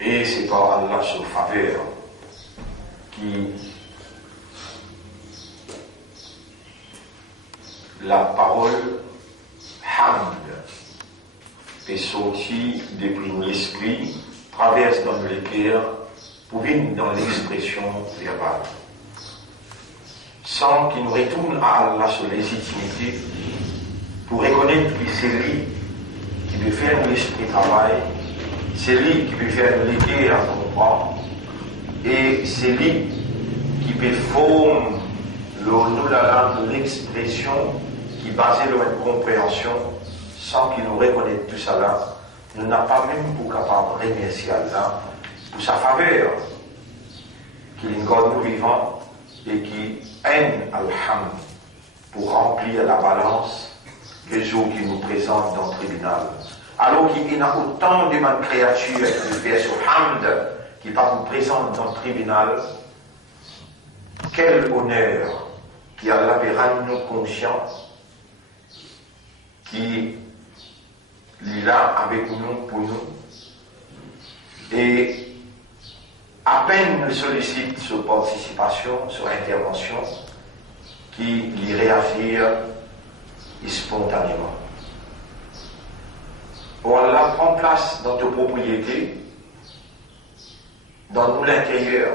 Et c'est par Allah sa faveur qui la parole hamd est sortie depuis l'esprit, traverse dans le cœur pour venir dans l'expression verbale. Sans qu'il nous retourne à Allah sur légitimité pour reconnaître que c'est lui qui peut faire l'esprit travail, c'est lui qui peut faire le cœur comprendre, et c'est lui qui peut former l'expression qui est basée sur une compréhension. Sans qu'il nous reconnaisse tout cela, nous n'avons pas même pour capable de remercier Allah pour sa faveur, qu'il est God nous vivant et qui aime Al-Hamd pour remplir la balance le jour qu'il nous présente dans le tribunal. Alors qu'il y a autant de créatures qui fait sur Hamd qui pas nous présente dans le tribunal, quel honneur qui Allah verra nous conscients qui est là avec nous pour nous. Et à peine nous sollicite sur participation, sur intervention, qui y réagit spontanément. Pour Allah prend place dans tes propriétés, dans nous l'intérieur,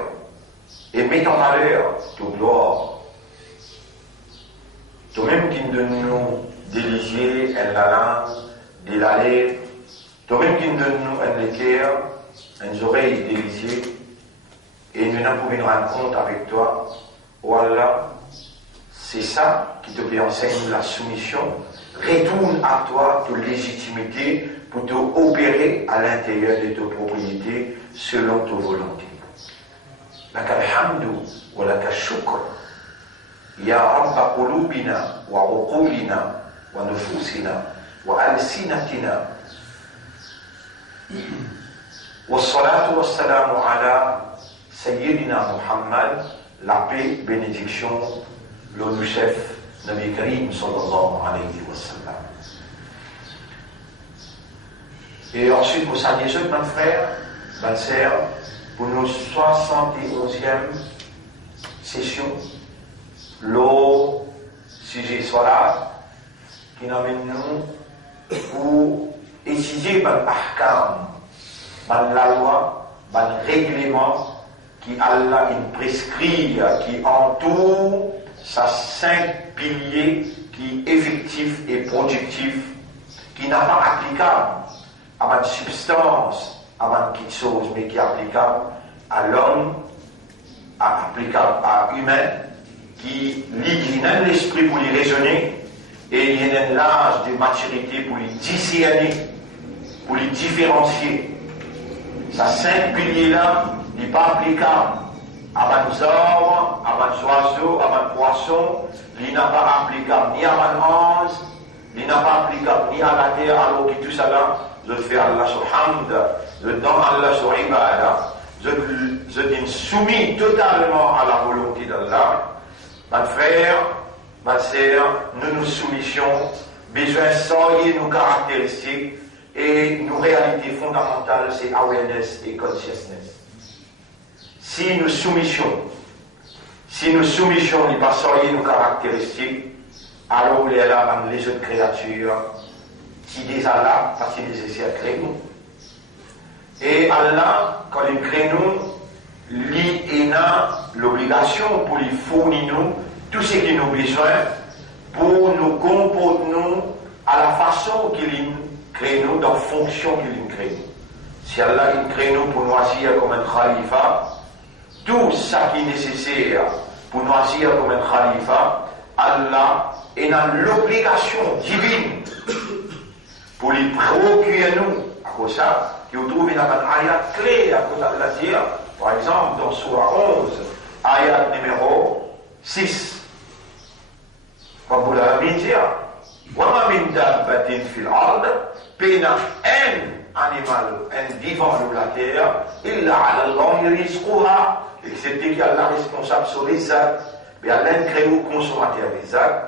et met en valeur ta gloire. Toi-même qui nous donne nous délisier, la langue, de la lèvre, toi-même qui nous donne nous un cœur, une oreille délicieuses, et nous n'avons pas une rencontre avec toi. Oh Allah, c'est ça qui te fait enseigner la soumission. Retourne à toi ta légitimité pour te opérer à l'intérieur de ta propriété selon ta volonté. لك الحمد ولك الشكر يا رب قلوبنا وعقولنا ونفوسنا وألسنتنا والصلاة والسلام على سيدنا محمد, la paix, bénédiction, l'ONU chef, Nabi Karim sallallahu alayhi wa sallam. Et ensuite, pour saluer ceux, mes frères, mes sœurs, pour nos 71e session, le sujet soit là, qui nous amène nous pour étudier le ahkam, la loi, le règlement qui Allah prescrit, qui entoure sa 5 piliers qui est effectif et productif, qui n'a pas applicable à une substance, à quelque chose, mais qui est applicable à l'homme, applicable à l'humain, qui lie l'esprit pour y raisonner, et il y a un âge de maturité pour y discerner, pour y différencier. Ces 5 piliers-là n'est pas applicable à des arbres, à des oiseaux, à des poissons, il n'est pas applicable ni à des anges, il n'est pas applicable ni à la terre, alors que tout ça là, je fais Allah sur Hamd, je donne Allah sur Ibadah, je dis soumis totalement à la volonté d'Allah. Mes frères, mes sœurs, nous soumissions, besoin de nos caractéristiques et nos réalités fondamentales, c'est awareness et consciousness. Si nous soumissions n'est pas sortir nos caractéristiques, alors il y a là les autres créatures qui disent Allah parce qu'il nécessaire créer nous. Et Allah, quand il crée nous, il a l'obligation pour lui fournir nous tout ce qu'il nous a besoin pour nous comporter nous à la façon qu'il crée nous, dans la fonction qu'il crée nous. Si Allah il crée nous pour nous agir comme un khalifa, tout ça qui est nécessaire pour nous agir comme un khalifa, Allah a l'obligation divine pour lui procurer nous. À cause ça, qui vous trouvez dans un ayat clé à cause de la dire, par exemple dans Surah 11, ayat numéro 6. Comme vous l'avez dit, وَمَا مِنْ دَابَّةٍ فِي الْأَرْضِ, pénal un animal, un vivant de la terre, إِلَّا عَلَى اللَّهِ رِزْقُهَا, excepté qu'Allah est responsable sur les actes, mais Allah crée au consommateur des actes,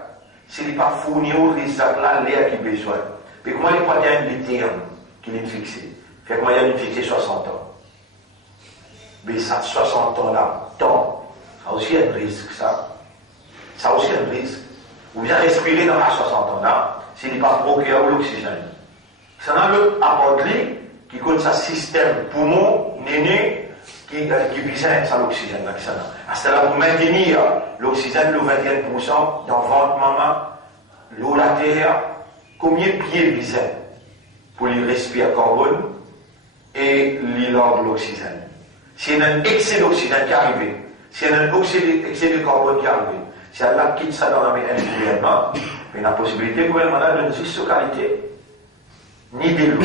s'il n'est pas fourni les actes là, l'air qui a besoin. Mais comment il peut y avoir des termes qu'il est fixé? Fait comment il a fixé 60 ans? Mais ça, 60 ans là, tant, ça aussi un risque, ça. Ça aussi un risque. Ou bien respirer dans la 60 ans là, s'il n'est pas procuré l'oxygène. C'est un autre apporté qui compte sa système poumon, néné, qui besoin ça l'oxygène. C'est là pour maintenir l'oxygène, le 21% dans le ventre maman, l'eau, la terre, combien de pieds besoin pour les respirer carbone et l'îlot de l'oxygène. S'il y a un excès d'oxygène qui arrive, s'il y a un excès de carbone qui arrive, si Allah quitte ça dans la main individuellement, mais la possibilité, le gouvernement donne juste sa qualité, ni de l'eau,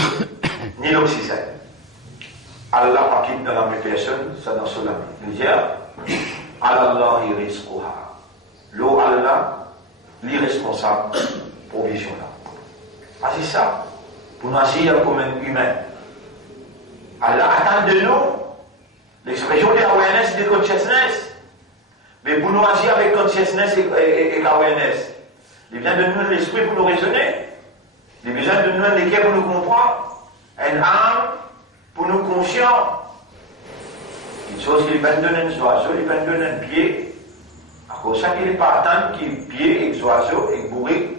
ni l'oxygène. Allah pas quitte dans la main personne, ça dans cela. Il dit, Allah y risquera. L'eau, Allah, l'irresponsable, provision là. Ah, c'est ça. Pour nous agir comme un humain. Allah attend de nous l'expression de awareness et de consciousness. Mais pour nous agir avec consciousness et awareness, il vient de nous l'esprit pour nous raisonner. Il vient de nous un équerre pour nous comprendre. Un âme pour nous conscients. Une chose qui dépend de un oiseau, il dépend de un pied. À cause de ça, il n'est pas attendre qu'il pied et oiseau et bourré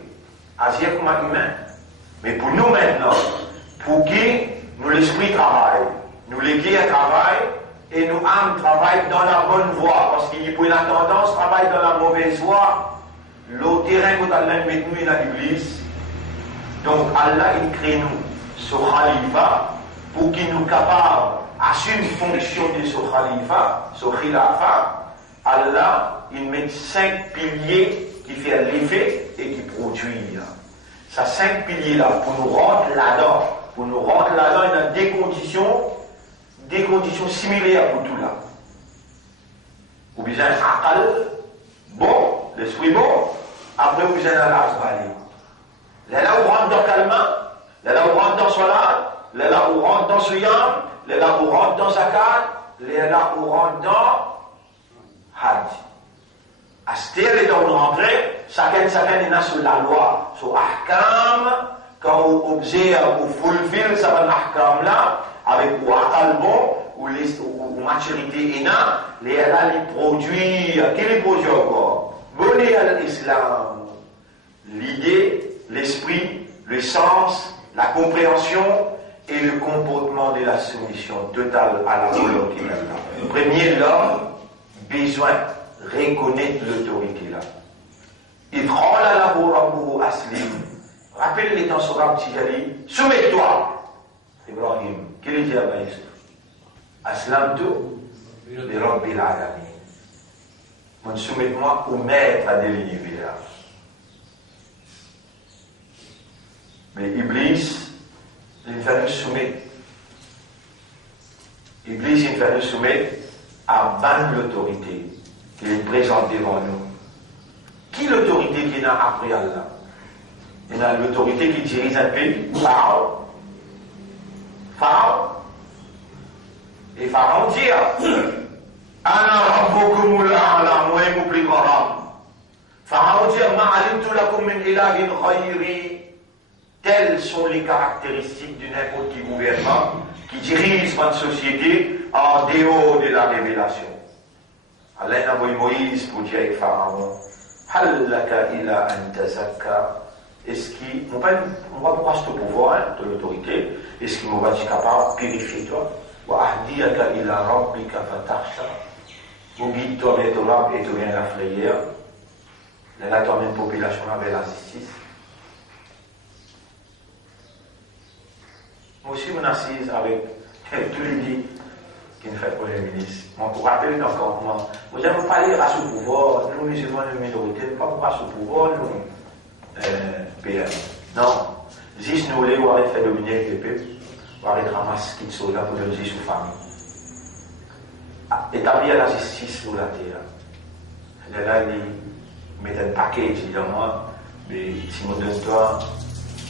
agir comme un humain. Mais pour nous maintenant, pour qui nous l'esprit travaille, nous l'équerre travaille, et nous âmes travaillent dans la bonne voie, parce qu'il y a la tendance travaille dans la mauvaise voie. Le terrain que Allah met nous dans l'église. Donc Allah il crée nous ce khalifa pour qu'il nous capable d'assumer une fonction de ce khalifa, ce khilafa. Allah il met 5 piliers qui font l'effet et qui produisent. Ces 5 piliers là pour nous rentrer là-dedans, il y a des conditions similaires pour tout là. Vous besoin akal, bon, l'esprit bon, après vous besoin l'asbali. Là où rentre dans calme, là où rentre dans salat, là où rentre dans suyam, là où rentre dans zakat, là où rentre dans hajj. À ce terme, dans le rentrée, chacun est sur la loi, sur ahkam, quand vous observez, vous fulfillez ça va ahkam là, avec ou akal bon, ou maturité ina, les produits, quel produit encore? Bonnet à l'islam. L'idée, l'esprit, le sens, la compréhension et le comportement de la soumission totale à la volonté d'Allah. Premier, l'homme, besoin, reconnaître l'autorité là. Il rend la labor aslim. Rappelle les temps sur un petit jali, soumets-toi. Ibrahim, quel est le Yusuf? Aslamtu li Rabbil Alamin. Mon soumets-moi au maître de l'univers. Mais Iblis, il fait nous soumettre. Iblis, il fait nous soumettre à ban l'autorité qu'il est présente devant nous. Qui l'autorité qui n'a appris Allah? Il y a l'autorité qui dirige un pays, Pharaon. Pharaon. Et Pharaon dit, Ana rabbukumul a'la, moi mon plus grand. Pharaon dit, Ma alimtu lakum min ilahin ghayri. Telles sont les caractéristiques de n'importe quel gouvernement qui dirige une société en dehors de la révélation. Allah a envoyé Moïse pour dire avec Pharaon, Hal laka ila an tazakka. Est-ce qu'il on va pouvoir ce pouvoir de l'autorité? Est-ce qu'il va être capable de purifier toi? Wa ahdiyaka ila rabbika fatakhsha. Vous guide-toi vers ton Rab et tu viens la frayeur. Là, tu as une population avec la justice. Moi aussi, je suis assise avec tous les dits qui ne fait Premier ministre. Moi, pour rappeler dans le campement, vous avez parlé à ce pouvoir, nous, musulmans de minorité, pas pour à ce pouvoir, nous, PM. Non. Juste nous, les, on va faire dominer le peuple, on va ramasser ce qui sont là pour donner aux familles. Établir la justice sur la terre. Là, il met un paquet, évidemment, mais si on donne toi,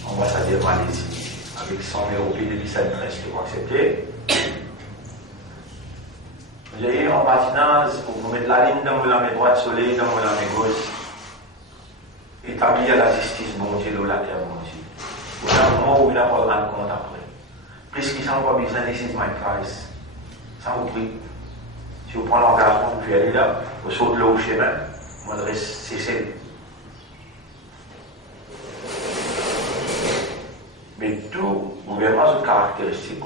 on va s'adhérer à Malaisie. Avec 100 000 roupies de 17 presque pour accepter. Vous voyez, en patinage, pour vous mettre la ligne dans la main droite, soleil dans la main gauche. Établir la justice, bon Dieu, la terre, bon Dieu. Vous avez un moment où il n'a pas de rendre compte après. Puisqu'ils n'ont pas besoin de this is my price. Ça vous prie. Si vous prenez l'engagement, vous pouvez aller là, vous sautez là au chemin, moi le reste, c'est. Mais tout gouvernement a une caractéristique.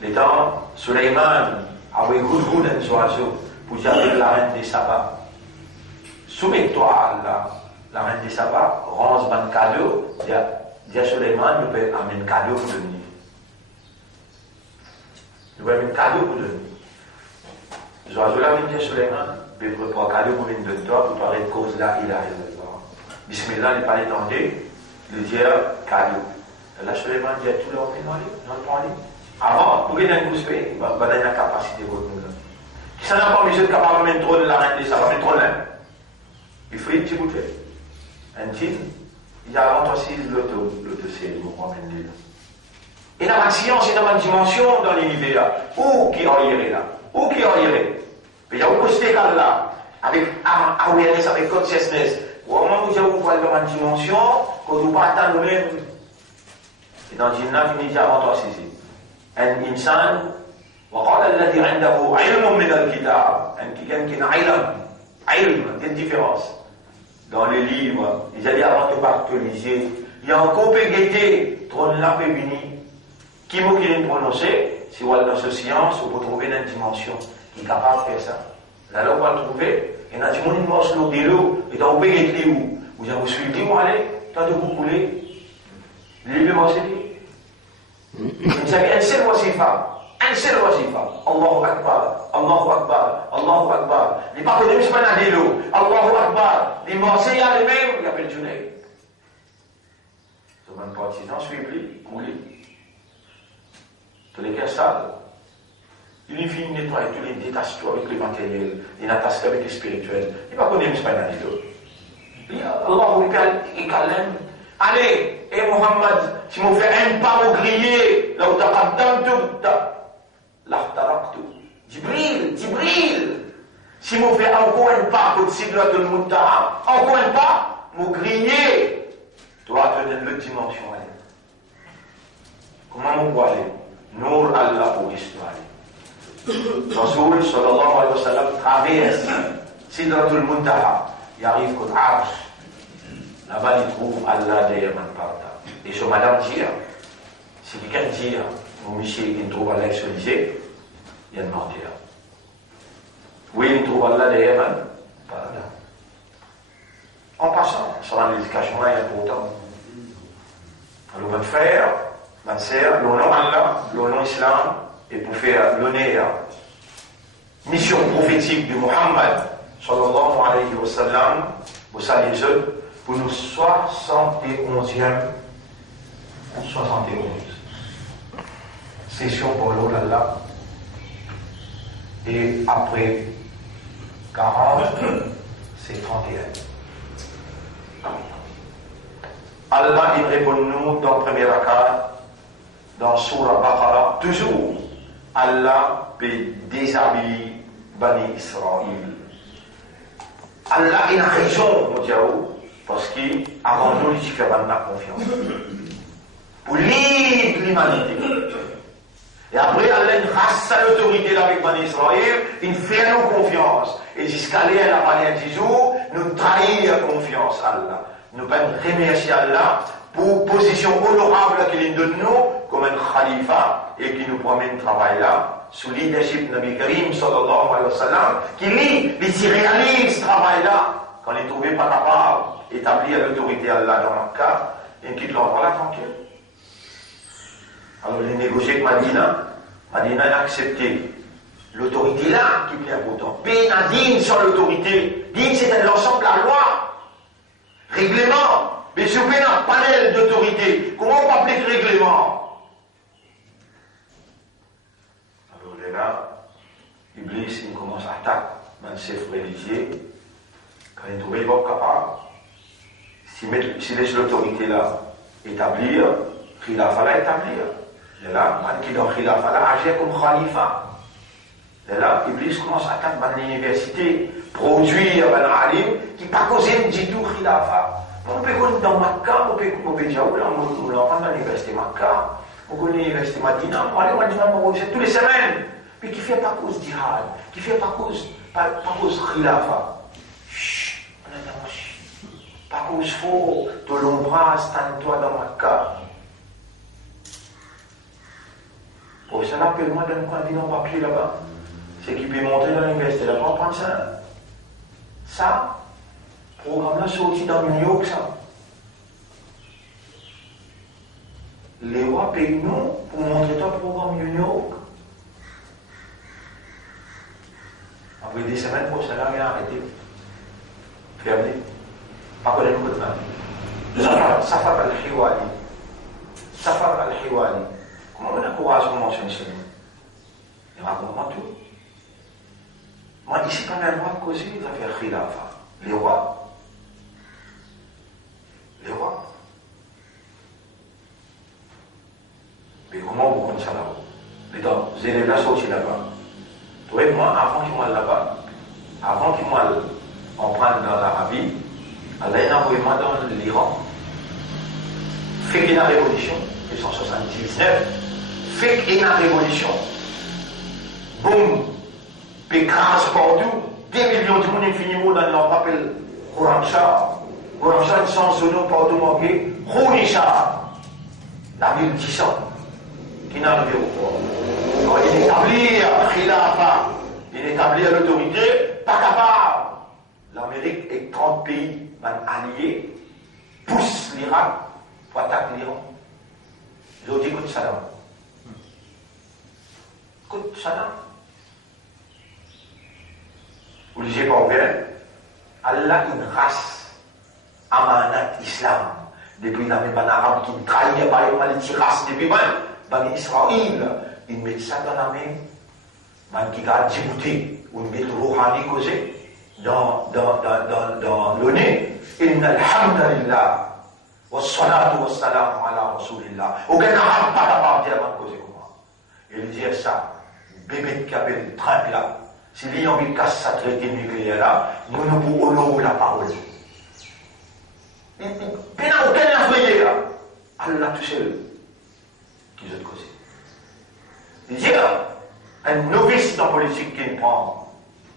L'étant, Suleiman avait goût d'un oiseau pour dire la reine des sabbats. Soumets-toi à Allah. La reine des sabbats rend un cadeau, dit à Suleiman, nous pouvons amener un cadeau pour le nid. Nous pouvons amener un cadeau pour le nid. Les oiseaux-là viennent dire Suleiman, nous pouvons prendre un cadeau pour venir de toi, pour parler de cause là, il arrive de toi. Bismillah n'est pas étendu, le dire cadeau. Là, Suleiman dit à tout le monde, non, pas aller. Avant, pour gagner un coup de paix, il va donner la capacité de votre monde. Qui s'en a pas mis capable de mettre trop de la reine des sabbats, mettre trop là. Il faut une petite bouteille. Un titre, il y a avant aussi l'autosérie, le Mohamed Lille. Et dans la science, il y a une dimension dans l'univers. Où qui en irait là? Où qui en irait? Il y a beaucoup de cas là, avec awareness, avec consciousness. Au moment où vous voyez dans une dimension, que vous ne pouvez pas attendre même. Et dans une âme, il dit avant toi, c'est un insan, وقال الذي عنده علم من الكتاب un علم, il y a une différence. Dans les livres, ils allaient avant de pas actualiser. Il y a un copé trop de l'appel béni. Qui m'a qu'il prononcé, si vous allez dans ce science, vous pouvez trouver une dimension qui est capable de faire ça. Là, on va le trouver, et dans le monde, il marche l'eau de l'eau, et dans le pays, où vous avez suivi, vous allez, tant de vous couler, les livres vont se dire. Vous avez un seul wasifa. Un seul wasifa. Allahu Akbar. Allahu Akbar. Allahu Akbar. Les pas connus, c'est pas un délo. Allahu Akbar. Les Marseillais, il y a les mêmes, il y a le Junaïd. Ce même partisan, suivez-les, coulez. Tous les cas sales. Il finit de nettoyer tous les détaches-toi avec le matériel, il n'attache qu'avec le spirituel. Il n'est pas connu, c'est pas un délo. Allahu Akbar. Allez, et Mohammed, si vous faites un pas au grillé, là où tu as Jibril, si vous faites encore un pas au-dessus de l'autre Muttara, encore un pas, vous grillez, tu vas te donner l'autre dimension. Comment vous voyez? Nour Allah pour l'histoire. Rasoul sallallahu alayhi wa sallam traverse Sidratul Muntaha, il arrive qu'au Arsh. Là-bas, il trouve Allah derrière Manparta. Et sur Madame dire, si quelqu'un dit, mon monsieur, il trouve Allah sur l'Isée, il y a une mentir. Oui, il trouve Allah derrière Manparta. En passant, sur l'éducation, là, il y a pour autant. Alors, on va faire, on sert l'honneur Allah, l'honneur Islam, et pour faire l'honneur, mission prophétique de Muhammad, sallallahu alayhi wa sallam, vous savez, pour nous 71e session pour l'Olala. Et après 40, c'est 31. Allah, il répond-nous dans le premier rakat, dans Surah Baqarah, toujours, Allah peut déshabiller Bani Israël. Allah, il a raison, mon Dieu. Parce qu'avant nous, il fait la confiance. Pour libre l'humanité. Et après, Allah grâce à l'autorité avec Bani Israël, il fait nous confiance. Et jusqu'à aller à la manière du jour, nous trahir confiance à Allah. Nous pouvons remercier Allah pour position honorable qu'il donne nous, comme un khalifa, et qui nous promène le travail là, sous leadership de Nabi Karim, sallallahu alayhi wa sallam, qui réalise ce travail là, quand il ne trouvait pas capable d'établir l'autorité Allah dans Makkah, et quitte l'endroit là tranquille. Alors il négocié avec Madina a accepté l'autorité là qui est bien important. Bénin digne sur l'autorité, digne c'est l'ensemble de la loi, règlement, mais sur un panel d'autorité, comment on peut appeler le règlement? Alors là, Iblis il commence à attaquer dans le chef religieux. Quand il trouvait pas capable, s'il laisse l'autorité là établir, Khilafa là établir. Et là, qui dans Khilafa là agir comme Khalifa. Et là, Iblis commence à attaquer dans l'université, produire un alim qui n'a pas causé du tout Khilafa. On peut connaître dans Makkah, on peut dire, on l'a dans l'université Makkah, on connaît l'université Madina, on va aller Madina, c'est tous les semaines. mais qui ne fait pas cause d'Ihad, qui ne fait pas cause khilafa. Chut, on est dans pas cause faux, de l'ombrage, tente-toi dans ma carte. Pour ça, appelle-moi d'un coin d'un papier là-bas. C'est qui peut monter dans l'université là-bas, on prend ça. Ça, programme là sorti dans New York, ça. Les rois payent nous pour montrer ton programme New York. Après des semaines pour cela, il a arrêté. Fermé. Pas connaître le temps. Safar al-Hiwali. Safar al-Hiwali. Comment on encourage à mentionner ce nom? Il raconte tout. Moi, ici, quand même, moi, causer des affaires khilafa. Les rois. Les rois. Mais comment vous comptez ça là-haut? Mais dans les élèves là sortis là-bas. Tu vois, moi, avant qu'ils m'aillent là-bas, avant qu'ils m'aillent en prendre dans l'Arabie, Allah a envoyé moi dans l'Iran. Fait qu'il y a une révolution, 1979. Fait qu'il y a une révolution. Boum! Pécrase partout. 2 millions de monde infiniment dans leur appel Khorramshahr. Khorramshahr, ils sont sonnés partout manqués. Khourisha. La ville 10 ans. Qui n'a arrivé au pouvoir. Il établit Khilafa. Il établit l'autorité. Pas capable. L'Amérique et 30 pays alliés poussent l'Irak pour attaquer l'Iran. Ils ont dit écoute Saddam. Écoute Saddam. Vous lisez pas ouvert. Allah une race amanat islam. Depuis la même arabe qui trahit par les maladies race depuis ben Israël, ils mettent ça dans la main. Ben qui garde Djibouti, ou ils mettent Rouhani causé dans l'ONU. Inna alhamdulillah. Wa salatu wa salam ala rasulillah. Aucun arabe pas capable de dire causer comment. Il dit ça. Bébé qui appelle Trump là. Si les gens qui cassent sa traité nucléaire là, nous ne pouvons pas la parole. Il n'y a aucun employé là. Allah tout seul qui est de causer. Il dit un novice dans la politique qui prend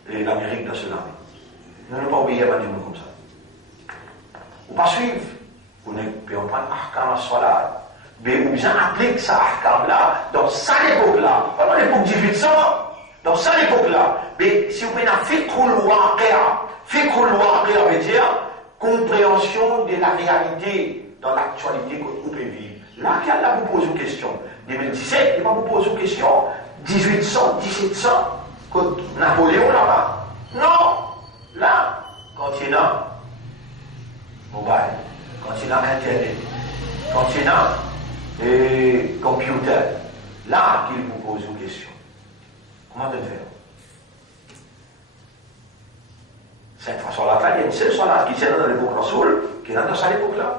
l'Amérique dans ce armée. Nous ne pouvons pas oublier à Dieu comme ça. Ou pas suivre. Vous ne pouvez pas prendre Ahkam as-Salat. Mais vous bien appliquer ça Ahkam là dans cette époque-là. Pas dans l'époque 1800. Dans cette époque-là, mais si vous prenez un fiqhul waqi'a veut dire compréhension de la réalité dans l'actualité que vous pouvez vivre. Là, là vous pose une question. 2017, il va vous poser une question. 1800, 1700, que Napoléon là-bas. Non! Là, continent, mobile, continent internet, continent et computer. Là, qu'il vous pose une question. Comment de faire? Cette façon-là, il y a une seule salat qui est dans l'époque Rasoul, qui est dans cette époque-là.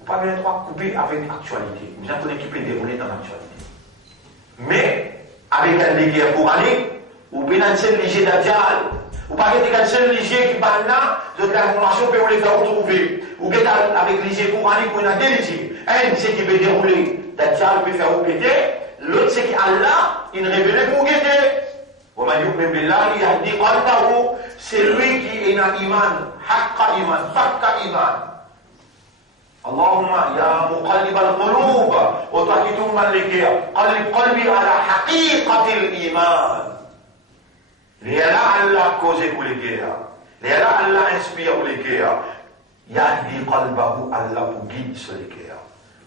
Vous ne pouvez pas bien couper avec l'actualité. Vous avez une équipe déroulée dans l'actualité. Mais, avec un guerre coranique, vous pouvez un seul léger d'Adjal. Vous ne pouvez pas un seul léger qui parle là, de l'information que vous les faire retrouver. Vous pouvez avec léger coranique, vous avez deux légers. Un, c'est qui peut dérouler d'Adjal, peut faire vous péter. L'autre, c'est qu'Allah, il révèle pour guetter. C'est lui qui est dans l'iman, haqqa iman, fakka iman. Allahumma ya muqallib al-qulub, wa toi qui tout malikia, qallib qalbi ala haqiqatil iman. Léala Allah cause pour les guerres. Léala Allah inspire pour les guerres. Yahdi qalbahu Allah pour guide sur les guerres.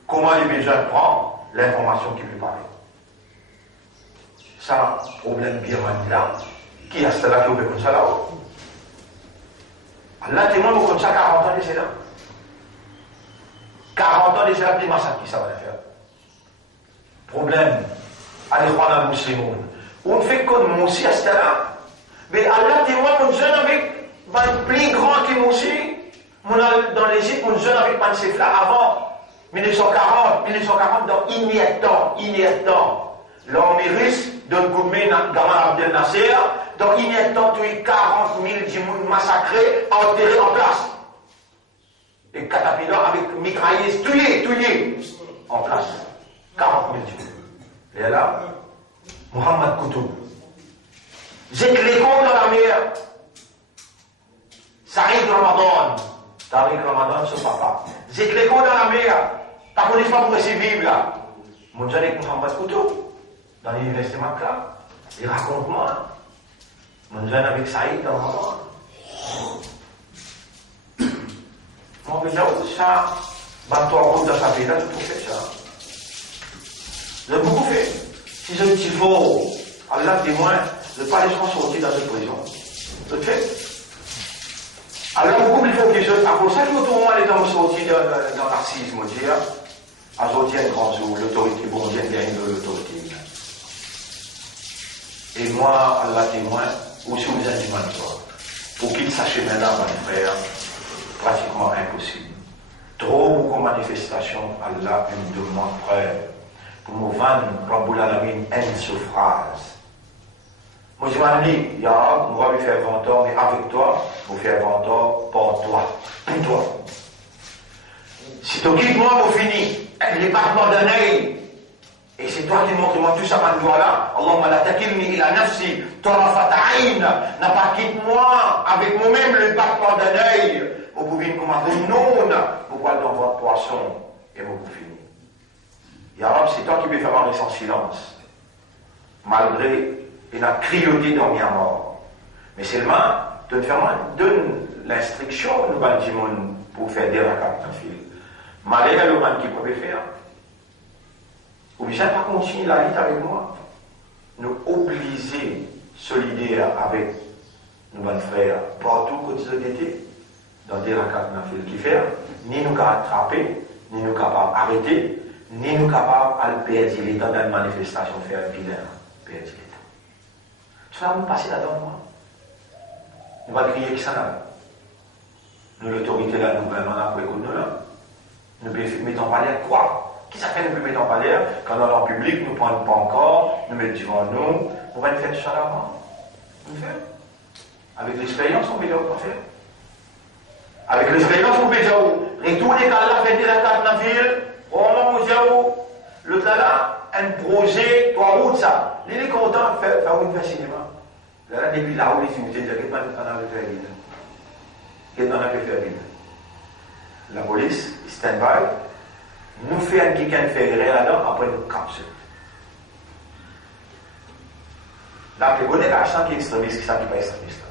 Comment les besoins prendre l'information qui lui parle? Ça, problème bien là. Qui a cela qui oublie comme ça là? Allah témoigne comme ça 40 ans de cela. 40 ans de cela, des massacres qui ça va faire. Problème. Allez, on a musulmans. On fait comme Moussi à cela. Mais Allah témoigne comme jeune avec un plus grand que Moussi. Dans l'Égypte, mon jeune avec Pansefla avant 1940, dans Inétan. L'armée russe donne coup de main à Gamal Abdel Nasser, dans Inétan, tué 40 000 djimoun massacrés, enterrés en place. Et catapillant avec mitrailleuse, tués en place. 40 000 djimoun. Et là, Muhammad Koutoub. Jette l'écho dans la mer. Saïd Ramadan. Tariq Ramadan, son papa. Jette l'écho dans la mer. T'as connu pas pour essayer vivre là. Mon jeune avec Muhammad Koutoub. Dans l'université Makka. Il raconte-moi. Mon jeune avec Saïd Ramadan. Mon déjà, ça, bateau en route dans sa vie là, tout fait ça. J'ai beaucoup fait. Si je dis faux, Allah témoin, je ne pas laisser sortir dans une prison. Je le fais. Alors, beaucoup il faut que je. À cause de ça, tout le monde est sorti dans l'arcisme, on dit, à Zotien, grand jour, l'autorité bondienne gagne de l'autorité. Et moi, Allah témoin, aussi aux animaux, pour qu'ils sachent maintenant, mon frère, pratiquement impossible. Trop beaucoup de manifestations, Allah une demande preuve. Pour me vendre, Rabbul Alamin, une seule phrase. Moi, je m'en dis, Ya Rab, on va lui faire 20 ans, mais avec toi, on va faire 20 ans pour toi. Pour toi. Si tu quittes moi, on finit. Les battements d'un œil. Et c'est toi qui montre-moi tout ça, maintenant là. Allahumma la takilni ila nafsi, tarafat ayn. N'a pas quitte moi avec moi-même le battement d'un œil. Vous pouvez comme un non, pourquoi dans votre poisson et vous finissez. Ya Rab, c'est toi qui peux faire marrer sans silence. Malgré une crioté dormi à mort. Mais seulement, donne l'instruction, nous bâtimons pour faire des rakats en fil. Malgré le man qui peut faire. Ou bien pas continuer la lutte avec moi. Nous obliger, solidaires avec nos bons frères, partout côté de l'été, dans des rakats en fil qui faire, ni nous attraper, ni nous capables d'arrêter, ni nous capables de perdre l'état dans une manifestation, faire un bilan, perdre l'état. Cela va nous passer là-dedans, moi. On va crier que ça là. Nous, l'autorité là, nous, gouvernement là, pour écouter nous là. Nous mettons pas l'air quoi? Qui ça fait nous ne mettons pas l'air? Quand on est en public, nous prenons pas encore, nous mettons devant nous, on va le faire ça là-bas. Nous faire. Avec l'expérience, on peut déjà pas faire. Avec l'expérience, on peut déjà retourner quand la fête de la carte dans la ville. Oh non, le là, un projet, trois routes, ça. Il est content de faire un cinéma. Là, depuis là où les unités disent qu'est-ce qu'on avait fait vite. Qu'est-ce qu'on avait fait vite. La police, stand-by, nous fait un quelqu'un fait rien là-dedans, après nous capture. Là, tu connais là, sans qui est extrémiste, qui n'est pas extrémiste.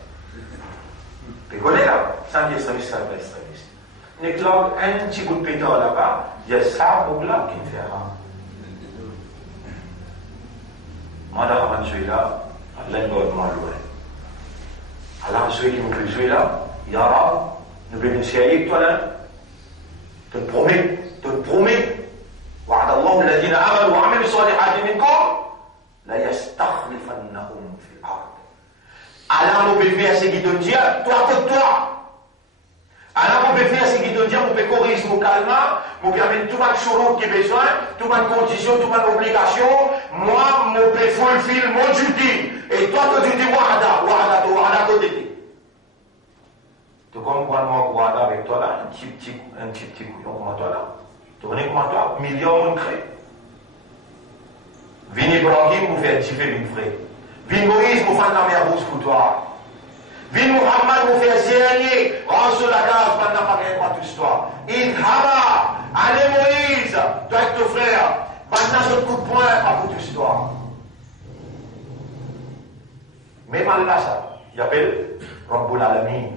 Tu connais là, sans qui est extrémiste, qui n'est pas extrémiste. Mais là, un petit bout de pétard là-bas, il y a ça, ou là, qui me fait rare. Moi, dans celui-là, Allah ne doit pas loin. Allah, celui qui me fait celui-là, Ya Rab, nous bénéficions avec toi là. Te le promets. وعد الله الذين آمنوا وعملوا الصالحات منكم لا يستخلفنهم في الأرض. Allah nous peut faire ce qu'il te dit, toi. Alors, on peut faire ce qu'il te dit, on peut corriger mon calme, on peut mettre tout le chose qui est besoin, toute ma condition, toute ma obligation. Moi, on peut fulfill mon duty. Et toi, tu dis, wahada, côté. Tu comprends moi, wahada avec toi là, un petit couillon comme toi là. Tu connais comment toi, millions de crée. Vini Ibrahim, vous fait un petit peu une frère. Vini Moïse, vous fait la mer rouge pour toi. Vin Muhammad vous fait zérer, rends sur la case, maintenant pas rien pour toute histoire. In Haba, allez Moïse, toi avec ton frère, maintenant ce coup de poing, pas pour toute histoire. Même Allah, ça, il appelle Rabbul Alamin,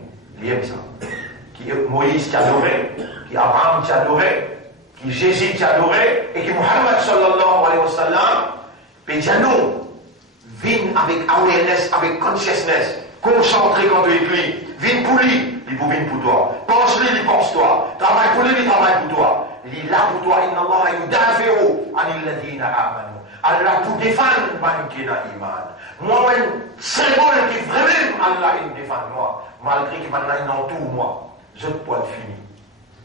l'aime ça. Qui Moïse t'a adoré, qui Abraham t'a adoré, qui Jésus t'a adoré, et qui Muhammad sallallahu alayhi wa sallam, mais dis nous, viens avec awareness, avec consciousness. Concentré quand tu écris. Viens pour lui, il pour venir pour toi. Pense-lui, il pense toi. Travaille pour lui, il travaille pour toi. Il est là pour toi. Inna Allah yudafi'u anil ladina amanu. Allah pour défendre man qui n'a iman. Moi-même, symbole qui vraiment Allah il défend moi. Malgré qu'il maintenant dans tout moi. Je ne peux pas le finir.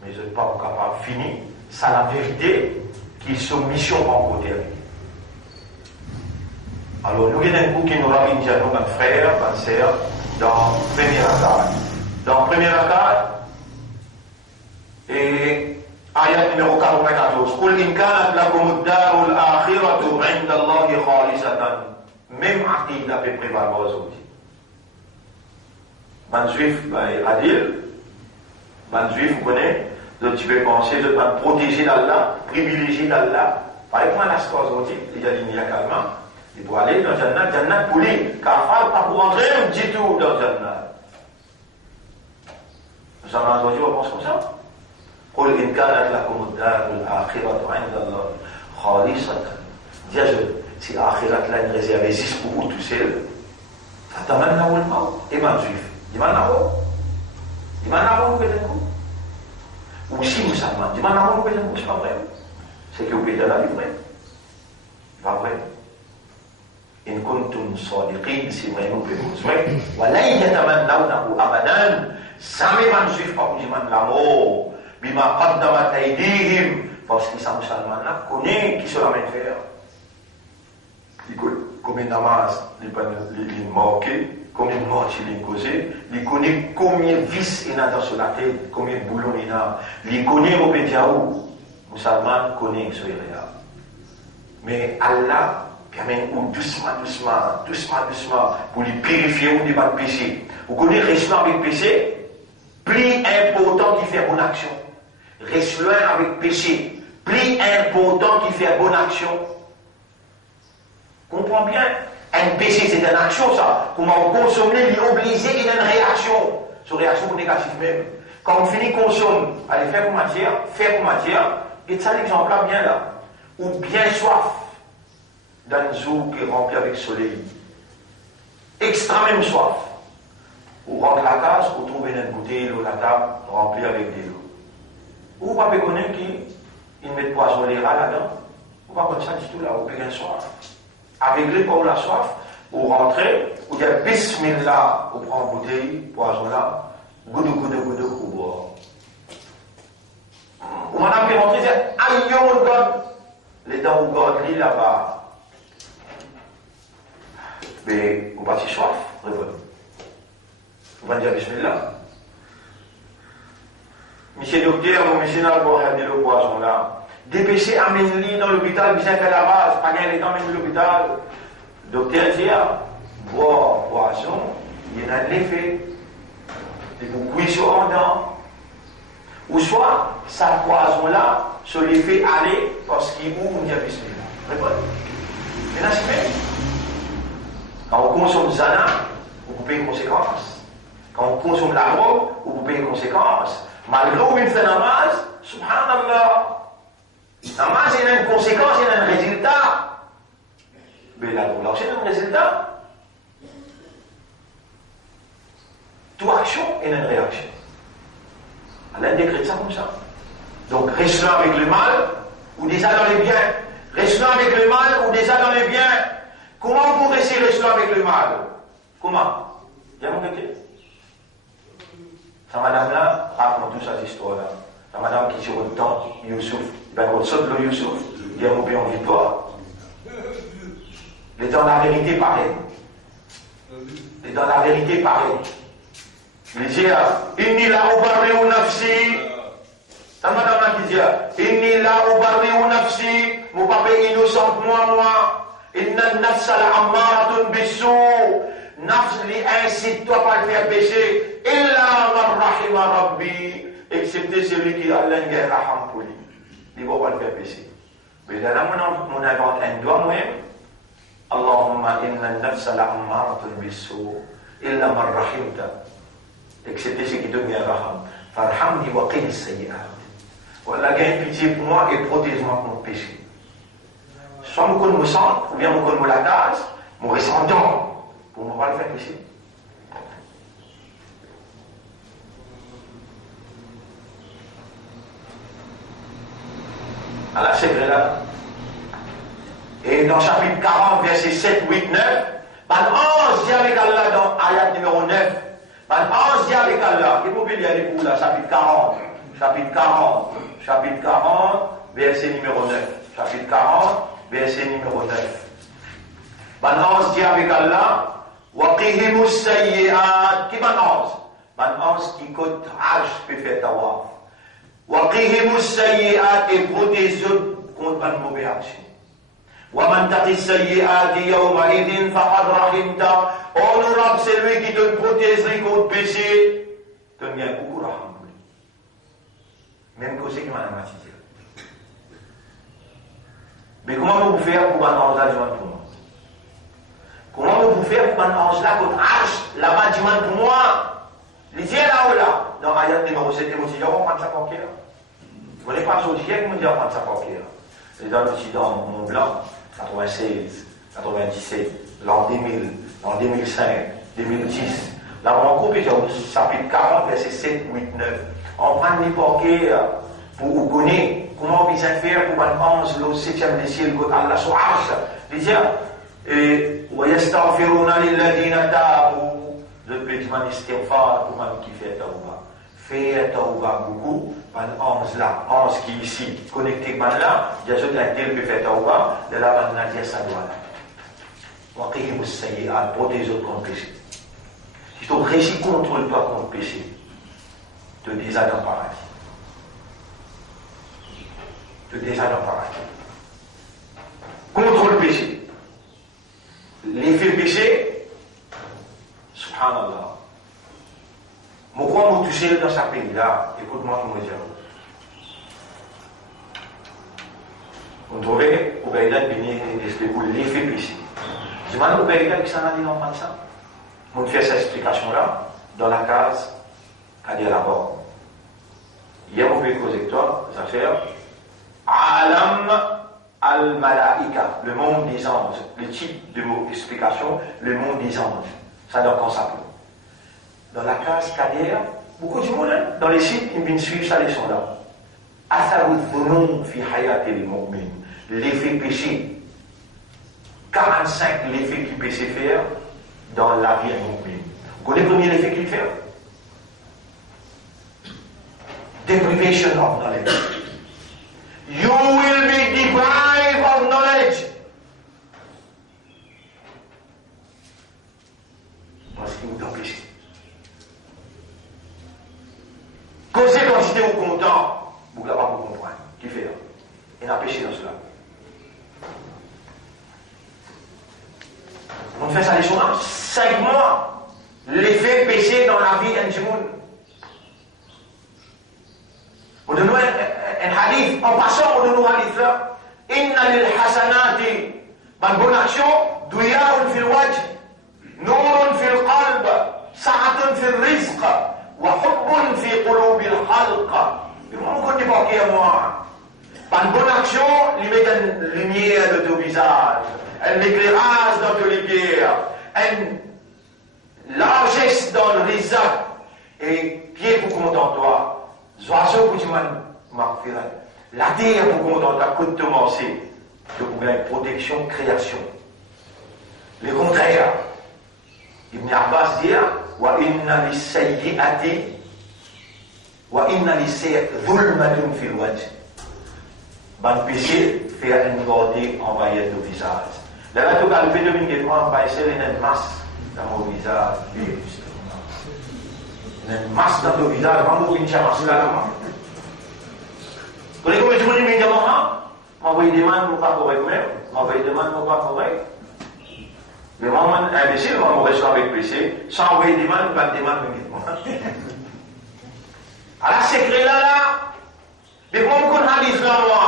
Mais je ne suis pas capable de finir. C'est la vérité qui est sur mission en côté avec. Alors, nous avons un coup qui nous ramène à nos frères, nos sœurs, dans le premier accord. Dans le premier accord, et ayat numéro 94. قل إن كانت لكم الدار الآخرة عند الله خالصة même aqidah peut prévaloir aujourd'hui. Man juif, Adil, man juif, vous connaissez, donc tu peux penser, de man protéger d'Allah, privilégier d'Allah. Par exemple, la histoire aujourd'hui, il y a l'India calmement, il faut aller dans Jannat, Jannat pour lui, car pas pour rentrer du tout dans Jannat. Nous avons entendu, on pense comme ça. قل إن كانت لكم الدار الآخرة عند الله خالصة. Dis si l'akhirat là est réservée juste pour vous tout seul, fatamannaw al-maut. Et man juif, dimanaw peut-être. Ou si musulman, dimanaw peut-être, c'est pas vrai. C'est que vous pouvez la vivre. Pas vrai. In kuntum sadiqin, si vraiment vous pouvez vrai. Wala yatamannawnahu abadan. Jamais man juif pas pour man la mort. Bima qaddamat aydihim, parce qu'ils sont musulmans là, connaissent qui se la mettent faire. Combien de namaz les manqués, combien de morts ils causé, ils connaissent combien de vis il y a dans la tête, combien de boulons il y a, ils connaissent au Pétiaou, les musulmans connaissent ce réel. Mais Allah permet doucement, pour les purifier ou des mal péchés. Vous connaissez, rester avec péché, plus important qui fait bonne action. Reste loin avec péché, plus important qui fait bonne action. Comprends bien, un péché c'est une action ça. Comment on consomme, il est obligé, il y a une réaction. Cette réaction négative même. Quand on finit de consommer, allez faire pour matière, et ça l'exemple là bien là. Ou bien soif, dans une eau qui est remplie avec soleil. Extrêmement soif. Ou rentre la case, ou trouve une bouteille ou la table remplie avec de l'eau. Ou pas connaître qu'ils mettent poison les rats là-dedans. Ou pas comme ça du tout là, ou bien soif. Avec le pour la soif, vous rentrez, vous dites Bismillah, vous prenez une bouteille, poison là, goudou, vous boire. Vous m'en avez rentré, vous dites aïe, mon God, les dents au God, lit là-bas. Mais vous partez soif, revenez. Vous allez dire Bismillah. Monsieur docteur, mon monsieur n'a pas dit le poison là. Dépêchez, amène-le dans l'hôpital, bien qu'à la base, pas gagner les temps, amène l'hôpital. Docteur dit, boire poison, il y en a l'effet. Et vous cuisez en dents. Ou soit, ça poison-là, se l'effet aller, parce qu'il ouvre une diabète. Répondez. Mais là, c'est fait. Quand on consomme Zana, vous coupez les conséquences. Quand on consomme la drogue, vous coupez les conséquences. Malgré où il fait namaz, subhanallah. Namaz, il y a une conséquence, il y a un résultat. Mais la douleur, c'est un résultat. Toute action est une réaction. Allah décrète ça comme ça. Donc, reste là avec le mal, ou déjà dans les biens. Reste là avec le mal, ou déjà dans les biens. Comment vous restez là avec le mal? Comment? Il y a mon côté. Sa madame-là, raconte toute cette histoire-là. Sa madame qui sur le temps, Youssouf, ben on saute le Youssouf, il y a un en victoire. Mais dans la vérité, pareil. Et dans la vérité, pareil. Il dit, inni la ubarri'u nafsi. Sa madame-là qui dit, inni la ubarri'u nafsi, mon papa innocent, moi. Inna nafsa la ammaratun bissou. Nafs li incite toi pas le faire pécher. Illa man rahima rabbi. Excepté celui qui a l'engagé raham pour lui. Il ne va pas le faire pécher. Mais là, on invente un doigt moi-même. Allahumma inna nafsa la ammaratun bissou. Illa man rahimta. Excepté celui qui te met raham. Farhamni wa qini sayyi'at. Voilà, gagne pitié pour moi et protège-moi contre mon péché. Soit je me sens, ou bien je me la case, je me ressentant. Pour ne pas le faire pécher. Alors c'est vrai là. Et dans chapitre 40, verset 7, 8, 9, ban 11 dit avec Allah dans ayat numéro 9. Ban 11 dit avec Allah. Et vous pouvez y aller pour là, chapitre 40. Chapitre 40, verset numéro 9. Chapitre 40, verset numéro 9. Ban 11 dit avec Allah. Waqihimus sayyi'at. Qui ban 11? Ban 11 qui côte Hajj peut faire tawaf. Waqihimus sayyi'at et protège contre une mauvaise action. وَمَنْ تَقِ السَّيِّئَاتِ يَوْمَئِذٍ فَقَدْ رَحِمْتَ. Honorable, c'est lui qui te protégerait contre péché. Tu as bien beaucoup raham pour lui. Même que c'est qui m'a amatisé. Mais comment vous faire pour un ange là, pour moi? Comment vous faire pour un ange là, contre arche, là-bas, pour moi? Les tiens là ou là? Dans l'ayat numéro 7, on dit, on prend sa coquille. Vous n'avez pas sorti, on dit, on prend sa coquille. Les autres aussi dans Mont Blanc, 96, 97, l'an 2000, l'an 2005, 2010. Là, on coupe, chapitre 40, verset 7, 8, 9. On prend les coquilles pour vous connaître comment on vient faire pour un ange, le 7e des ciels, quand Allah soit arche. Il dit, وَيَسْتَغْفِرُونَ لِلَّذِينَ تَابُوا. Le pétement istighfar pour un qui fait tawba. Fait tawba beaucoup, un ange là, ange qui est ici, connecté par là, il y a juste un tel qui fait tawba, de là, on a dit ça doit là. وَقِهِمُ السَّيِّئَاتِ, protège-toi contre le péché. Si tu réussis contrôle-toi contre le péché, tu es déjà dans le paradis. Tu es déjà dans le paradis. Contre le péché. L'effet péché, subhanallah. Pourquoi vous touchez dans ce pays-là? Écoute-moi ce que je dis. Vous trouvez, vous avez l'effet péché. Je demande au pays qui s'en a dit dans ça. On fait cette explication-là dans la case qui est là-bas. Hier, on fait causer toi, les affaires. Alam al-Malaika, le monde des anges. Le type de mot d'explication, le monde des anges. Ça donne quand ça peut. Dans la case Kader, beaucoup de monde, hein, dans les sites, ils viennent suivre ça, les sont là. Atharut dhunun fi hayatil mu'min. L'effet péché. 45 l'effet qu'il peut se faire dans la vie mu'min. Vous connaissez le premier effet qu'il fait? Deprivation of knowledge. You will be deprived of knowledge. Parce qu'il vous empêche. Conséquence, si vous content, vous ne pouvez pas vous comprendre. Qui fait là? Il a péché dans cela. On fait ça les choses là. 5 mois. L'effet péché dans la vie d'un monde. On donne un hadith, en passant, on donne un hadith là. Inna lil hasanati, ma bonne action, douyaun fil wajh, nourun fil qalb, sa'atun fil rizq, wa hubbun fi qulubil khalq. Et moi, on connaît pas qui est moi. Par une bonne action, il met une lumière de ton visage, un éclairage dans ton ligueur, une largesse dans le rizq, et pied pour content toi. Oiseau pour tu la terre pour qu'on dans ta côte de commencer, de une protection, création. Le contraire, Ibn Abbas dit, wa inna lis-sayyi'ati wa inna lis-zulmatun fil wajh. Ban péché fait une bordée envahir le visage. Là, tu as le fait de venir envahir une masse dans mon visage. Une masse dans le visage, vraiment une masse là. Vous voyez comment je vous dis, mais m'envoyer des mains, pas correct même, m'envoyer des mains, pas correct. Mais moi, imbécile, moi, je reste avec péché, sans envoyer des mains, pas des mains, mais alors, secret là, mais comment on a dit là, moi?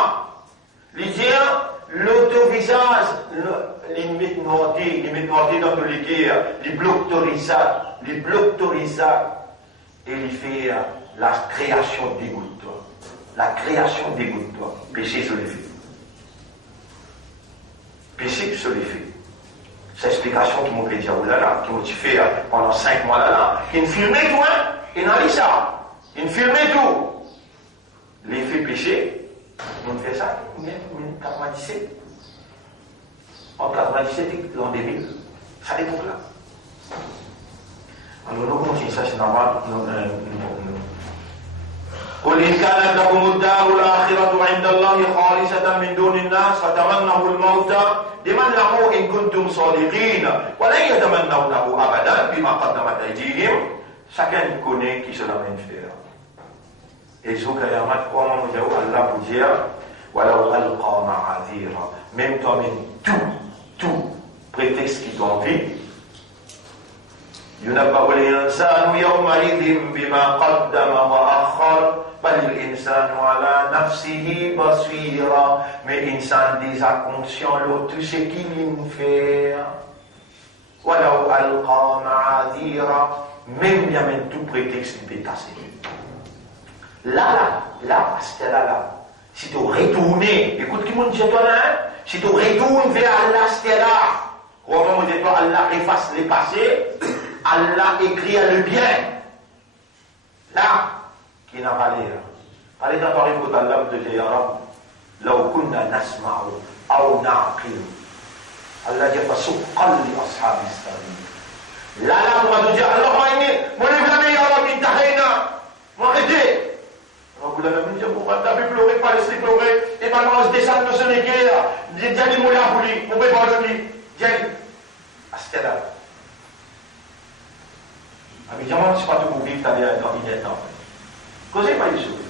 Les dire, l'autovisage, les mettre notés dans le ligueur, les blocs torisats, et il fait la création dégoûte toi. La création dégoûte toi. Péché sur les faits. Péché sur les faits. C'est l'explication qui m'a fait dire, oh là là, qui m'a fait pendant 5 mois là là, qui me filmait tout, hein, et n'a dit ça. Il me filmait tout. L'effet péché, on fait ça, en 97. En 97 et l'an 2000. Ça dépend là. Alors nous continuons, ça c'est normal. قل إن كانت لكم الدار الآخرة عند الله خالصة من دون الناس فتمنوا الموت لمن له إن كنتم صادقين ولن يتمنونه أبدا بما قدمت أيديهم. Chacun connaît qui se l'amène faire. Et ce qu'il y a maintenant, Allah pour dire, Walau alqa ma'adhira. Même toi-même, tout prétexte qui t'envie. ينبأ الإنسان يومئذ بما قدم وأخر بل الإنسان على نفسه بصيرا. Mais l'insan déjà conscient de tout ce qu'il vient faire. ولو ألقى معاذيرا. Même il y a même tout prétexte qui peut casser. Là, parce que là, si tu retournes, écoute qui m'a dit toi là, si tu retournes vers Allah, c'est là. Comment on dit toi, Allah efface les passés. Allah écrit le bien. Là, qui n'a pas l'air. Allez dans ton écoute, Allah te dit, Ya Rab, لو كنا نسمع أو نعقل. Allah dit, فسقا لأصحاب السبيل. Là, on va te dire, Allah, mon évêque, Ya Rab, intahayna. M'arrêtez. Donc, vous allez me dire, pourquoi tu as pu pleurer, pas laisser pleurer, et maintenant on se descend de ce négué, là. Diani Moula Bouli, vous pouvez pas le dire. Diani. À ce cas-là. Évidemment, c'est pas tout pour vivre dans l'idée, non. Causez pas les choses.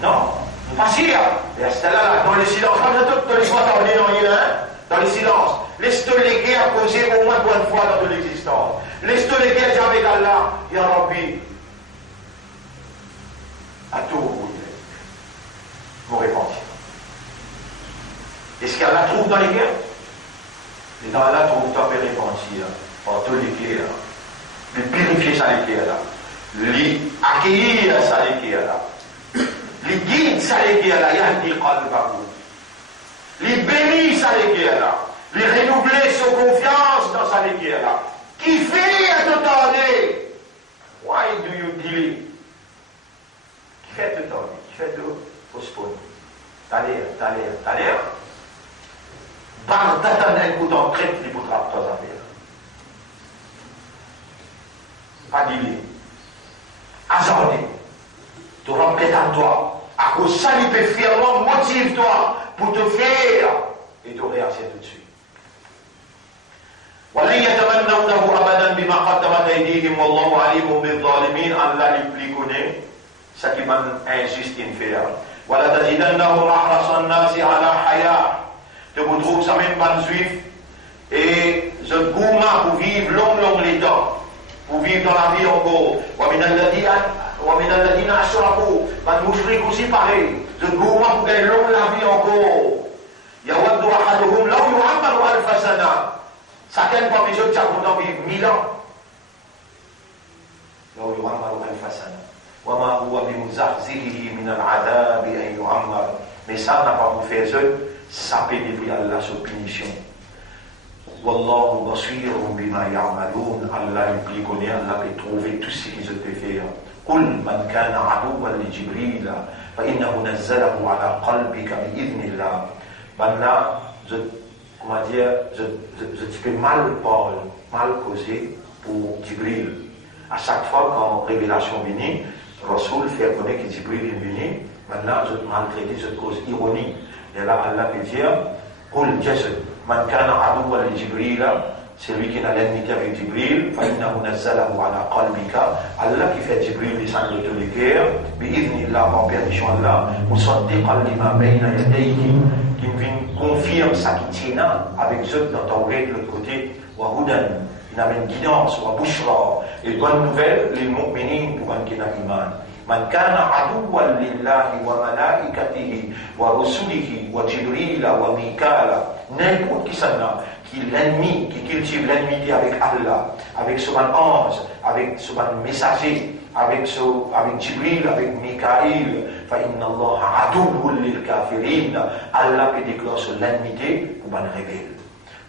Non, pas si, et à ce là, dans le silence, dans les choix dans le silence, laisse-te léguer à causer au moins pour une fois dans ton existence. Laisse-te léguer à dire avec Allah, Ya Rabbi, à tout vous repentir. Est-ce qu'Allah trouve dans les guerres? Et dans Allah trouve toi pour repentir, en tous les guerres. De purifier sa léguère, lui accueillir sa léguère, lui guide sa léguère, yahdi qalbahu, lui bénir sa léguère, lui renouveler sa confiance dans sa léguère, qui fait à te tarder. Why do you delay? Qui fait te tarder, qui fait te postponer. T'allez, par t'attendre un coup d'entrée, tu voudras pas affaires. Pas d'idée. Hasardé. Tu remplis en toi. À cause de ça, il peut fièrement motive-toi pour te faire et te réagir tout de suite. ولن يتمنونه أبدا بما قدمت أيديهم والله عليم بالظالمين. Allah lui connaît ce qui m'a injuste faire. ولا تجدنهم أحرص الناس على حياة. Tu vous trouves ça même pas juif et je gourmand pour vivre long les temps. Pour vivre dans la vie encore. وَمِنَ الَّذِينَ أَشْرَكُوا. Man mushrik aussi pareil. Je gourmand pour gagner long la vie encore. يَوَدُّ أَحَدُهُمْ لَوْ يُعَمَّرُ أَلْفَ سَنَةٍ. Certaines parmi eux qui ont vivre 1000 ans. لَوْ يُعَمَّرُ أَلْفَ سَنَةٍ. وَمَا هُوَ بِمُزَحْزِحِهِ مِنَ الْعَذَابِ أَنْ يُعَمَّرَ. Mais ça n'a pas pour faire ça peut dévier Allah sur punition. Wallahu basirun bima ya'malun. Allah lui connaît, Allah peut trouver tout ce qu'ils peuvent faire. قل من كان عدوا لجبريل فإنه نزله على قلبك بإذن الله. Maintenant, je peux mal causer pour Jibril. À chaque fois quand révélation vient, Rasoul fait connaître que Jibril est venu. Maintenant, je maltraite, je cause ironie. Et là, Allah peut dire, قل جسد من كان عدوا لجبريل, celui qui n'a l'ennemi avec Jibril, فإنه نزله على قلبك. Allah qui fait Jibril descendre de tous les guerres, بإذن الله, en permission Allah, مصدقا لما بين يديه, qui confirme ça qui tient avec eux dans ton de l'autre côté, وهدى, il amène guidance, وبشرى, et bonne nouvelle, للمؤمنين pour un qui n'a iman. من كان عدوا لله وملائكته ورسله وجبريل وميكال, n'importe qui ça n'a, qui l'ennemi, qui cultive l'ennemi avec Allah, avec son ange, avec son messager, avec Jibril, avec Mikaïl, فإن الله عدو للكافرين. Allah peut déclarer sur l'ennemi pour man révéler.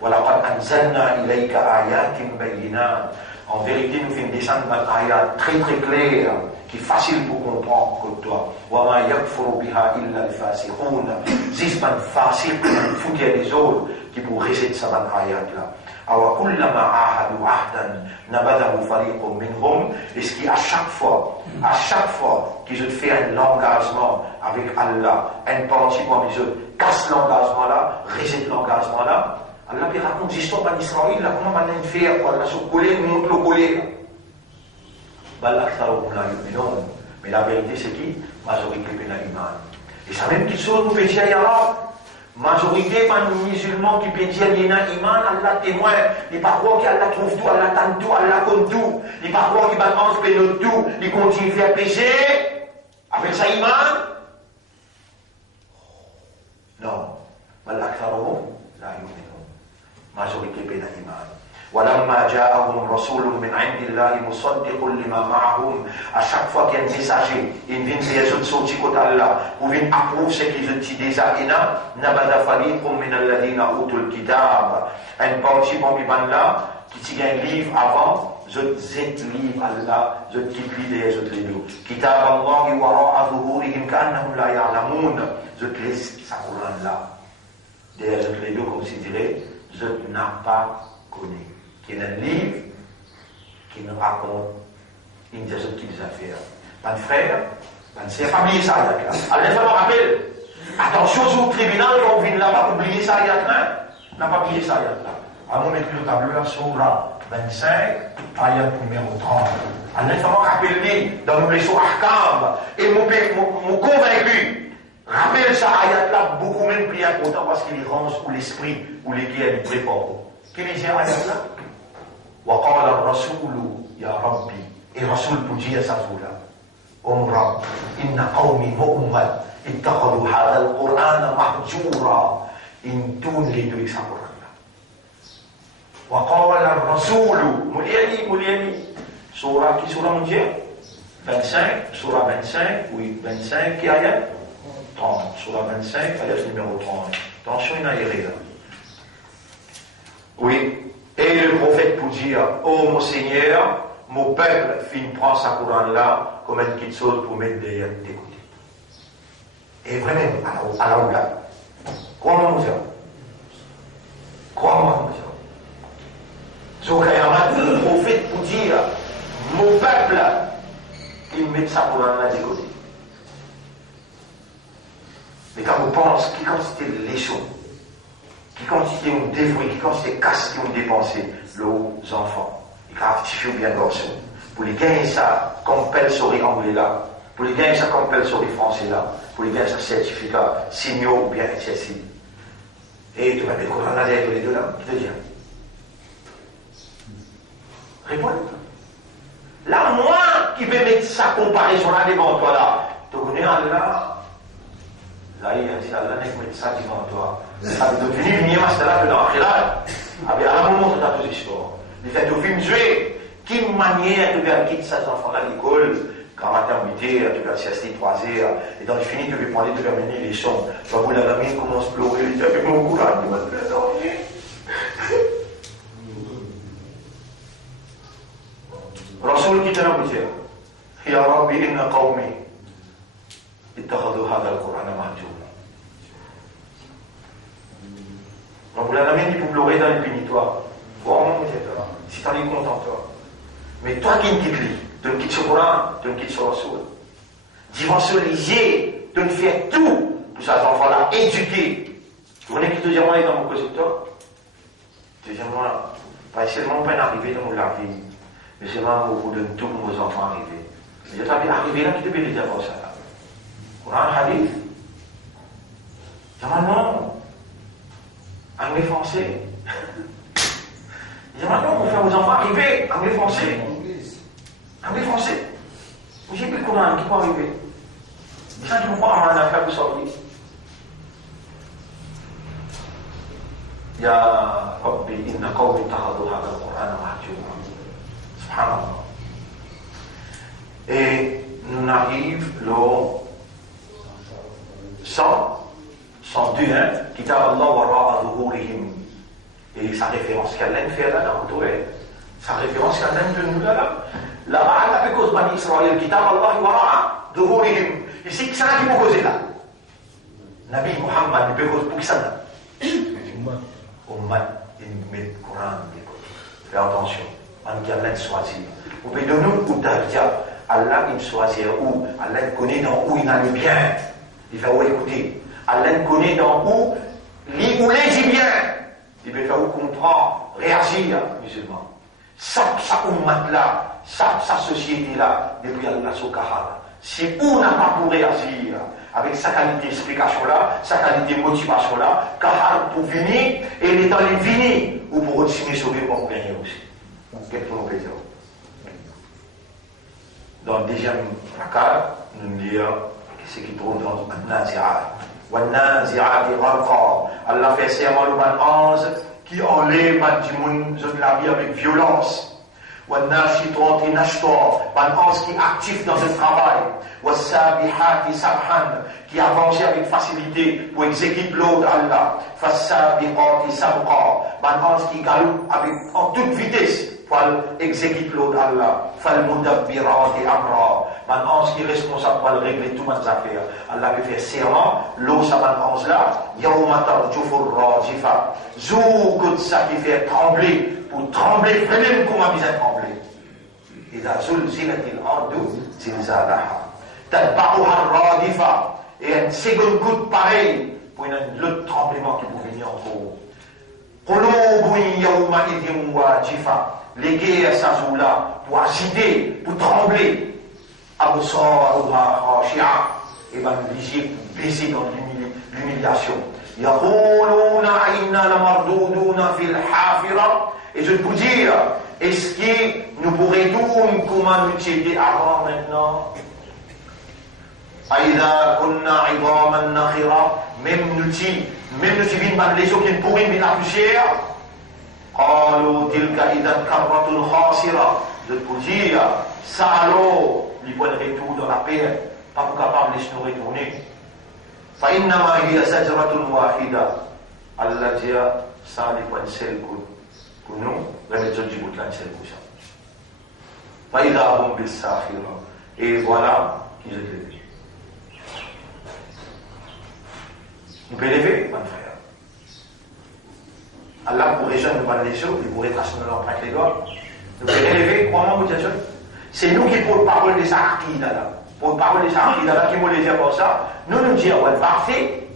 ولقد أنزلنا إليك آيات بينات. En vérité, nous faisons descendre un ayat très clair, qui est facile pour comprendre que toi. وَمَا يَكْفُرُ بِهَا إِلَّا الْفَاسِقُونَ. C'est pas facile pour nous foutre les autres qui pour réciter ça dans ayat-là. أَوَكُلَّمَا عَاهَدُوا عَهْدًا نَبَذَهُ فَرِيقٌ مِّنْهُمْ. Est-ce qu'à chaque fois qu'ils ont fait un engagement avec Allah, un parti parmi eux casse l'engagement-là, récite l'engagement-là, Allah qui raconte l'histoire en Israël, là, comment on a fait, quoi, là, sur le collet, montre le collet. Mais la vérité, c'est qui? Majorité pénal iman. Et ça même quelque chose, vous pouvez dire, majorité des musulmans qui peuvent dire, il y a un iman, Allah témoin, il pas croire qu'Allah trouve tout, Allah tente tout, Allah compte tout, il pas croire qu'il va transpérer tout, il continue à faire péché, avec ça iman. Non, Allah la majorité peuvent iman. ولما جاءهم رسول من عند الله مصدق لما معهم. À chaque fois qu'il y a un messager, il vient des autres sortis côté Allah, ou vient approuver ce qu'ils ont dit déjà, nabada fariqum min alladhina utul kitab. Un parti bon biban là, qui tient un livre avant, je livre Allah, je quitte l'idée, je les deux. Kitab Allah wara'a zuhurihim ka'annahum la ya'lamun. Je laisse sa Coran là. Derrière je les deux, comme si dirait, je n'ai pas connu. Qui est un livre qui nous raconte une des autres petites affaires. Mon frère, c'est pas oublier ça, là. Allah va me rappeler. Attention au tribunal, quand on vient là-bas, oublier ça, là. On n'a pas oublié ça, là. À mon mettre le tableau là, Surah 25, ayat numéro 30. Allah va me rappeler dans les Surah Ahkam, et m'ont convaincu. Rappelle ça, ayat là, beaucoup même plus important parce qu'il range ou l'esprit, ou les guerres du prépare. Quel est ayat là? وقال الرسول يا ربي الرسول بجي سافولا رب إن قومي مؤمن اتخذوا هذا القرآن محجورا إن تون لي دوي سافولا وقال الرسول ملياني سورة كي سورة منجي 25 سورة 25 oui 25 qui ayat 30 سورة 25 ayat numéro 30 attention il y a là oui. Et le prophète pour dire, oh mon Seigneur, mon peuple prend sa couronne là comme une petite chose pour mettre des côtés. Et vraiment, à la oula. Crois-moi, mon frère. Crois-moi, mon frère. Donc, il y a un prophète pour dire, mon peuple, il met sa couronne là des côtés. Mais quand on pense, qui constitue les choses, qui quantité ont dévoué, qui quantité de casse qui ont dépensé les enfants, ils gratifient bien garçons. Pour les gagner ça, compulsory anglais là, pour les gagner ça, compulsory français là, pour les gagner ça, certificat signaux ou bien accessible. Et tu vas mettre quoi dans les deux là, qui te dit? Réponds. Là, moi qui vais mettre sa comparaison là devant toi là, tu connais Allah. Là, il a dit Allah n'est que mettre ça devant toi. Ça veut devenir une image de là que dans l'Akhirat. Avec un moment de ta position. Il fait tout film jouer. Quelle manière de faire quitter ces enfants-là à l'école, quand matin, midi, tu vas assister 3 heures, et dans le fini, tu vas prendre, tu vas mener les sons. Tu vas voir la gamine commence à pleurer, tu vas faire mon courage, tu vas te faire dormir. Rasul kita nak baca. Ya Rabbi inna qawmi ittakhadhu hadha al-Qur'ana mahjura. Donc la ramène qui peut pleurer dans le pénitoire. Bon, si t'en es content, toi. Mais toi qui ne quittes, tu ne quittes ce Coran, tu ne quittes ce Rasoul. Dimensionnaliser, tu ne fais tout pour ces enfants-là, éduquer. Tu connais qui te dit moi dans mon côté de toi? Tu dis moi, pas seulement pas arriver dans la vie, mais c'est moi où vous donne tout pour vos enfants arriver. Mais tu as arrivé là qui te peut dire pour ça. Coran, hadith. Dis-moi non. Anglais français. Dis-moi non, on fait aux enfants arriver. Anglais français. Anglais français. J'ai plus le Coran qui peut arriver. Les gens qui vont pas avoir un affaire pour sortir. Ya Rabbi, inna qawmi ittakhadhu hadha al-Qur'ana mahjura. Subhanallah. Et nous arrive le 102, Kitab Allah wara'a zuhurihim. Et sa référence qu'Allah fait là, sa référence qu'Allah de nous là. Là-bas, Allah fait cause Bani Israël, Kitab Allah wara'a zuhurihim. Ici, qui ça qui peut causer là? Nabi Muhammad, il peut causer pour qui ça là? Ummat, il met le Coran de côté. Fais attention, on dit Allah choisit. Vous pouvez donner un coup d'argent. Allah il choisit où? Allah connaît dans où il en est bien. Il fait où écouter. Allah connaît dans où les dit bien. Il fait où comprendre, réagir, musulman. Sa ummat là, sa société là, depuis Allah Soukahara. Si on n'a pas pour réagir avec sa qualité d'explication-là, sa qualité de motivation-là, car pour venir, et il est dans les vignes, ou pour continuer à sauver pour gagner aussi. Qu'est-ce qu'on peut dire? Dans le deuxième cas, nous disons ce qui tourne dans le Nazirat. Allah fait serment le 11 qui enlève la vie avec violence. والناشطات نشطا, qui est actif dans le travail, والسابحات سبحا, qui avance avec facilité pour exécuter l'ordre d'Allah, فالسابقات سبقا, qui galope avec en toute vitesse pour exécuter l'ordre d'Allah, فالمدبرات أمرا, qui est responsable pour régler toutes les affaires. Allah peut faire serment, l'eau ça là, يوم ترجف الراجفة, jour que ça qui fait trembler, pour trembler, vraiment comme on a trembler. إذا زلزلت الأرض زلزالها تتبعها الرادفة, et un second coup de pareil pour un autre tremblement qui peut venir entre eux. قلوب يومئذ واجفة, les guerres ça joue là pour agiter, pour trembler. أبصارها خاشعة, et ben les yeux baissés dans l'humiliation. يقولون إنا لمردودون في الحافرة, et je peux dire, est-ce que nous pourrions comment nous étions avant maintenant? Aïda kunna idaman nakhira, même nous vîmes les gens qui pourrient venir la poussière. Qalu tilka idan karratun khasira, je peux dire, ça alors, ils vont retour dans la paix, pas pour capable de nous retourner. Fa innama hiya sajratun wahida, Allah dit, ça les points seul coup. Pour nous, la méthode du bout de l'année, c'est le cousin. Et voilà qu'ils ont levé. Nous pouvons lever, mon frère. Allah pourrait jeune nous les choses, il pourrait tracer dans l'empreinte les doigts. Nous pouvons lever, crois-moi, vous dites, c'est nous qui pour parole des archives là. Pour parole des archives là, qui vont les dire pour ça, nous disons, on va parfait,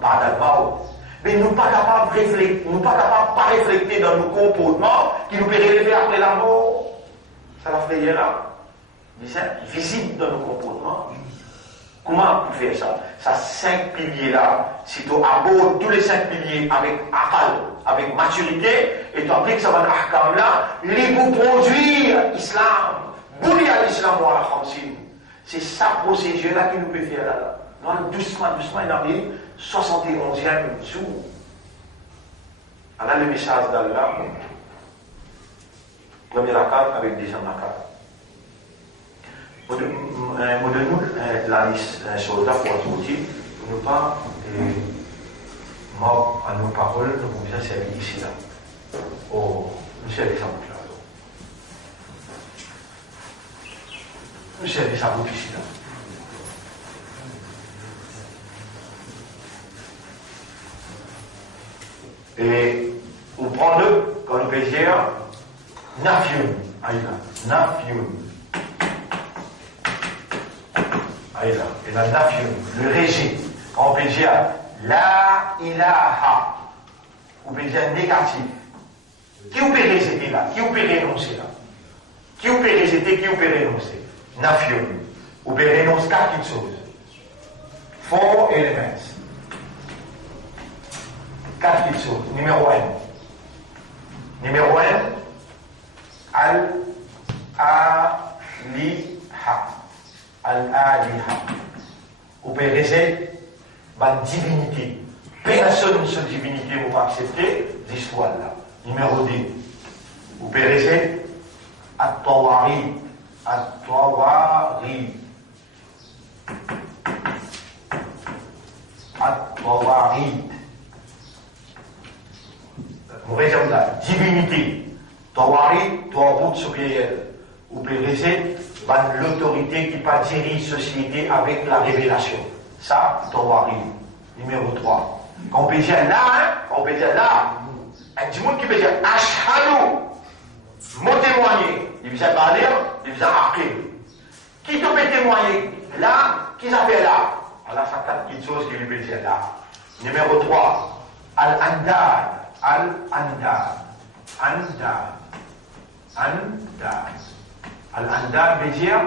pas d'albao. Mais nous ne sommes pas capables de réfléchir, nous ne sommes pas capables de pas réfléchir dans nos comportements qui nous peuvent relever après la mort. Ça la fait là. Visible dans nos comportements. Comment on peut faire ça? Ça 5 piliers là, si tu abordes tous les 5 piliers avec akal, avec maturité, et tu appliques ça dans l'ahkam là, les vous produire l'islam, boulir à l'islam ou à la khamsin. C'est ça procédure là qui nous peut faire là. Non, doucement, il arrive. 71e jour. On a le message d'Allah, premier rakat avec deuxième rakat. Nous donnons la liste sur la pour ajouter, pour ne pas mort à nos paroles, nous pouvons bien servir ici là. Oh, nous servir ça là. Nous servir ça ici là. Et on prend le, quand on peut dire, Nafiun, aïla, Nafiun. Aïla, et la Nafiun, le régime. Quand on peut dire La ilaha, on peut dire négatif. Qui on peut rejeter là? Qui on peut renoncer là? Qui on peut rejeter? Qui on peut renoncer? Nafiun. On peut renoncer quatre choses. 4 elements. 4 choses. Numéro 1. Numéro 1, Al-Aliha. Al-Aliha. Vous pouvez rester la divinité. Personne sur divinité ne va accepter l'histoire là. Numéro 2. Vous pouvez rester At-Tawari. At-Tawari. At-Tawari. Vous réservez la divinité. Tawari, Tawrout supérieur. Vous pouvez rester l'autorité qui peut diriger la société avec la révélation. Ça, Tawari. Numéro 3. Quand on peut dire là, on peut dire là. Un petit monde qui peut dire Ashhadu. Mot témoigner. Il vient parler, il vient appeler. Qui peut témoigner là, qui s'appelle là? Alors, ça 4 petites choses qu'il peut dire là. Numéro 3. Al-Andad. Al-Andad. Andad. Andad. Al-Andad veut dire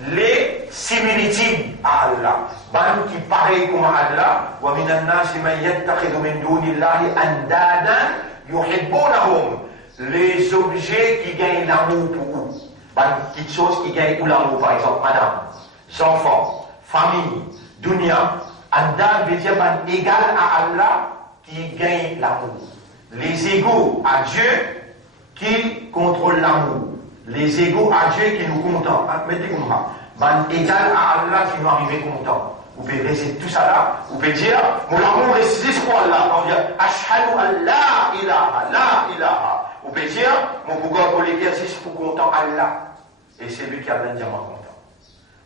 les similitudes à Allah. Ban qui pareil comme Allah, wa minan nasi man yattakhidhu min dunillahi andadan yuhibbunahum. Les objets qui gagnent l'amour pour vous. Ban petites choses qui gagnent pour l'amour, par exemple, madame, enfants, famille, dunya. Andad veut dire ban égal à Allah qui gagne l'amour. Les égaux à Dieu qui contrôlent l'amour. Les égaux à Dieu qui nous contentent. Mettez-vous là. Ben, égal à Allah qui nous arrive content. Vous pouvez laisser tout ça là. Vous pouvez dire, mon amour existe pour Allah. On dit, Ashhadu an la ilaha, la ilaha. Vous pouvez dire, mon pouvoir pour l'exercice pour content Allah. Et c'est lui qui a bien dire moi content.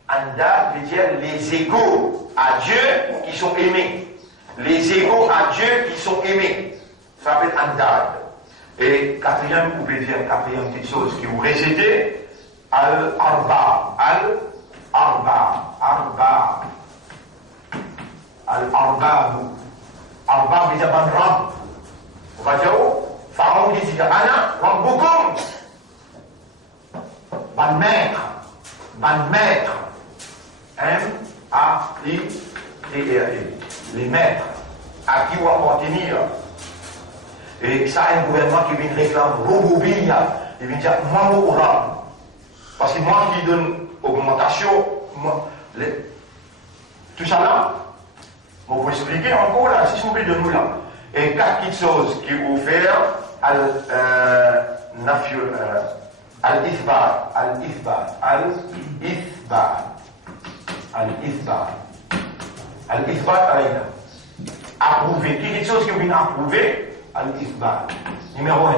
Anda veut dire les égaux à Dieu qui sont aimés. Les égaux à Dieu qui sont aimés. Ça s'appelle Andad. Et quatrième, vous pouvez dire quatrième petite chose qui vous récitez, Al-Arba. Al-Arba. Arba. Al-Arbabu. Arba veut dire ban Rab. On va dire où? Pharaon qui dit Ana, Rabbukum. Ban maître. Ban maître. M-A-I-T-R-E. Les maîtres. À qui vous appartenir. Et ça, un gouvernement qui vient réclamer Rouboubiya, il vient dire moi, mon Rab. Parce que moi qui donne augmentation, tout ça là, je vais vous expliquer encore là, si vous plaît de nous là. Et quatre petites choses qui ont offert al-Ithbar, al-Ithbar, al-Ithbar, al-Ithbar, al-Ithbar, approuvé. Quelque chose qui vient approuver. Al-Ithbar. Numéro 1.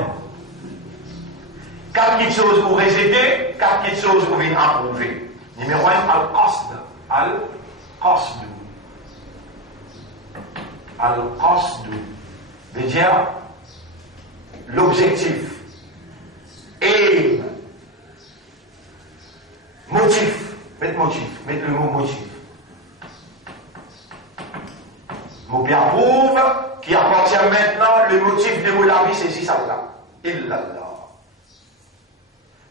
Quatre petites choses pour réciter, quatre petites choses pour venir approuver. Numéro 1, Al-Qasd. Al-Qasd. Al-Qasd veut dire l'objectif. Et motif. Mettez motif. Mettez le mot motif. Mot bien approuve. Qui appartient maintenant, le motif de la vie, c'est ici, Allah. Illallah.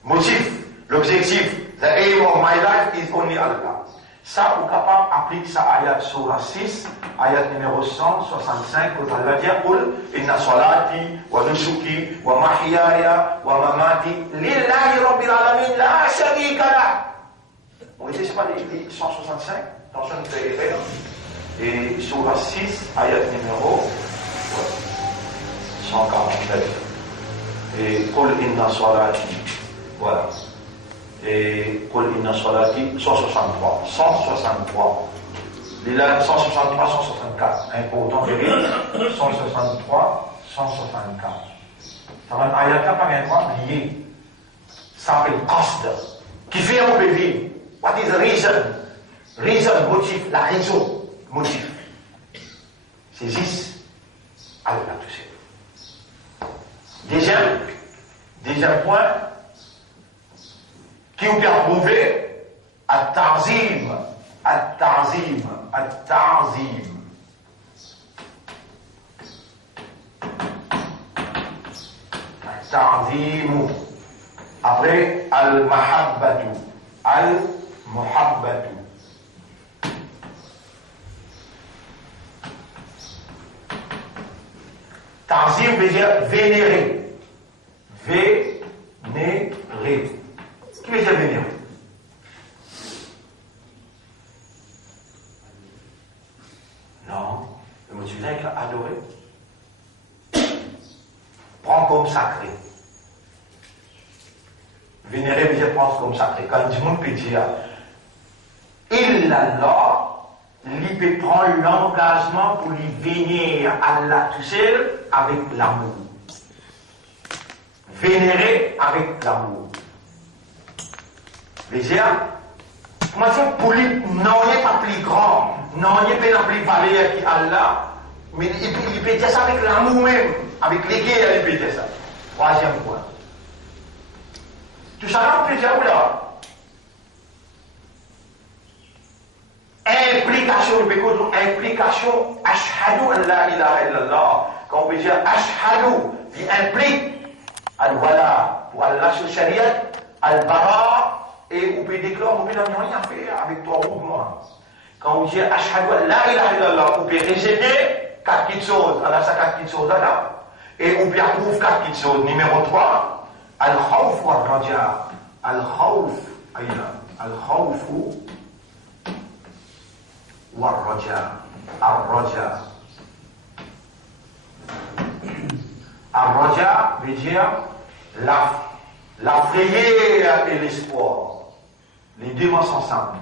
Motif, l'objectif, the aim of my life is only Allah. Ça, vous êtes capable d'appliquer ça ayat surah 6, ayat numéro 165, où Allah dit, Qul inna salati, wa nusuki, wa mahyaya, wa mamati, lillahi rabbil alamin, la sharika lah. Vous voyez, c'est pas les 165, dans son frère. Et surah 6, ayat numéro 149. Et Qul inna salati. Voilà. Et Qul inna salati 163. 163. Il a 163, 164. Important de lire. 163, 164. Ça va être ayat là par exemple lié. Ça s'appelle qasd. Qui fait un peu vivre. What is the reason? Reason, motif, la raison. Motif. C'est 10. Allah tout seul. Deuxième point, qui vous peut approuver at-ta'zim. At-ta'zim. At-ta'zim. At-ta'zim. Après, al-mahabbatu. Al-muhabbatu. Ta'zim veut dire vénérer. Vénérer. Qui veut dire vénérer? Non. Le mot grec, adorer. Prendre comme sacré. Vénérer veut dire prendre comme sacré. Quand du monde peut dire Illallah, il peut prendre l'engagement pour lui vénérer Allah tout seul avec l'amour. Vénérer avec l'amour. Les gens, comment dire, pour lui, non, il n'est pas plus grand, non, il n'est pas plus valeur qu'Allah, mais il peut dire ça avec l'amour même, avec l'éguerre, il peut dire ça. Troisième point. Tout ça là, on peut dire, oula, implication, ashhadu an la ilaha illallah. Quand on peut dire ashhadu, il implique al-wala pour Allah sur Shariat, al-bara et vous pouvez déclarer, vous pouvez rien faire avec 3 mouvements. Quand vous dites Ashhadu an la ilaha illallah, vous pouvez réciter 4 petites choses, à la 4 petites choses là, et vous pouvez approuver 4 petites choses. Numéro 3, Al-Khawf wa Raja. Al-Khawf, Al-Khawf wa Raja. Al-Raja. Al-Raja veut dire la frayeur et l'espoir. Les deux vont ensemble.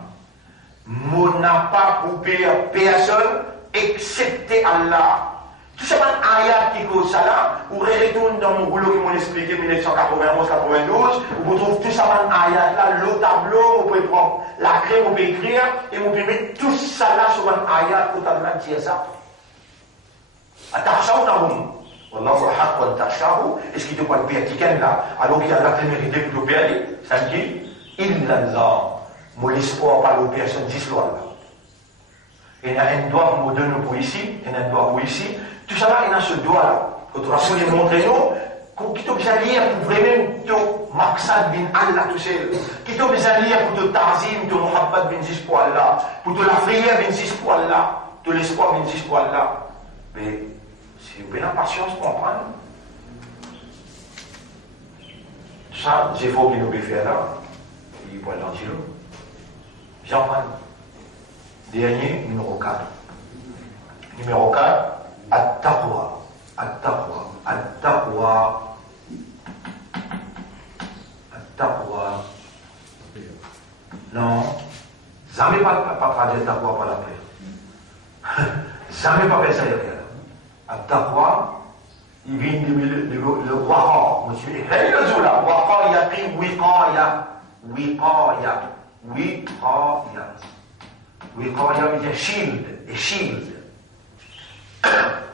Mon n'a pas coupé personne excepté Allah. Tout ça, un ayat qui cause ça là, ou retourne dans mon boulot qui m'a expliqué 1991-92, vous trouvez tout ça, un ayat là, le tableau, vous pouvez prendre la crème, vous pouvez écrire, et vous pouvez mettre tout ça là sur un ayat pour t'amener dire ça. Attention, dans le monde. Wallahu ahaq wa tashahu, est-ce qu'il te parle vertical là, alors qu'il y a la témérité pour le perdre, ça me dit, illallah, mon espoir par le personne d'histoire là. Il y a un doigt pour donner pour ici, il y a un doigt pour ici, tout ça là, il y a ce doigt là, que tu vas souligner montrer nous, qui t'a besoin de lire pour vraiment te maqsad bin Allah tout seul, qui t'a besoin de lire pour te ta'zim, te muhabbat bin zispoir là, pour te la prière bin zispoir là, te l'espoir bin zispoir là. Mais, si vous avez la patience pour comprendre, ça, c'est faux qu'il nous peut faire là, il voit l'antilo. J'en prends. Dernier, numéro 4. Numéro 4, At-Taqwa. At-Taqwa. At-Taqwa. At-Taqwa. Non. Jamais pas traduire Taqwa par la paix. Jamais pas faire ça derrière. At-Taqwa, il vient le Waqa. Monsieur, écrit le jour là. Waqa, il a pris Wiqaya. Wiqaya. Wiqaya. Wiqaya veut dire shield. Et shield.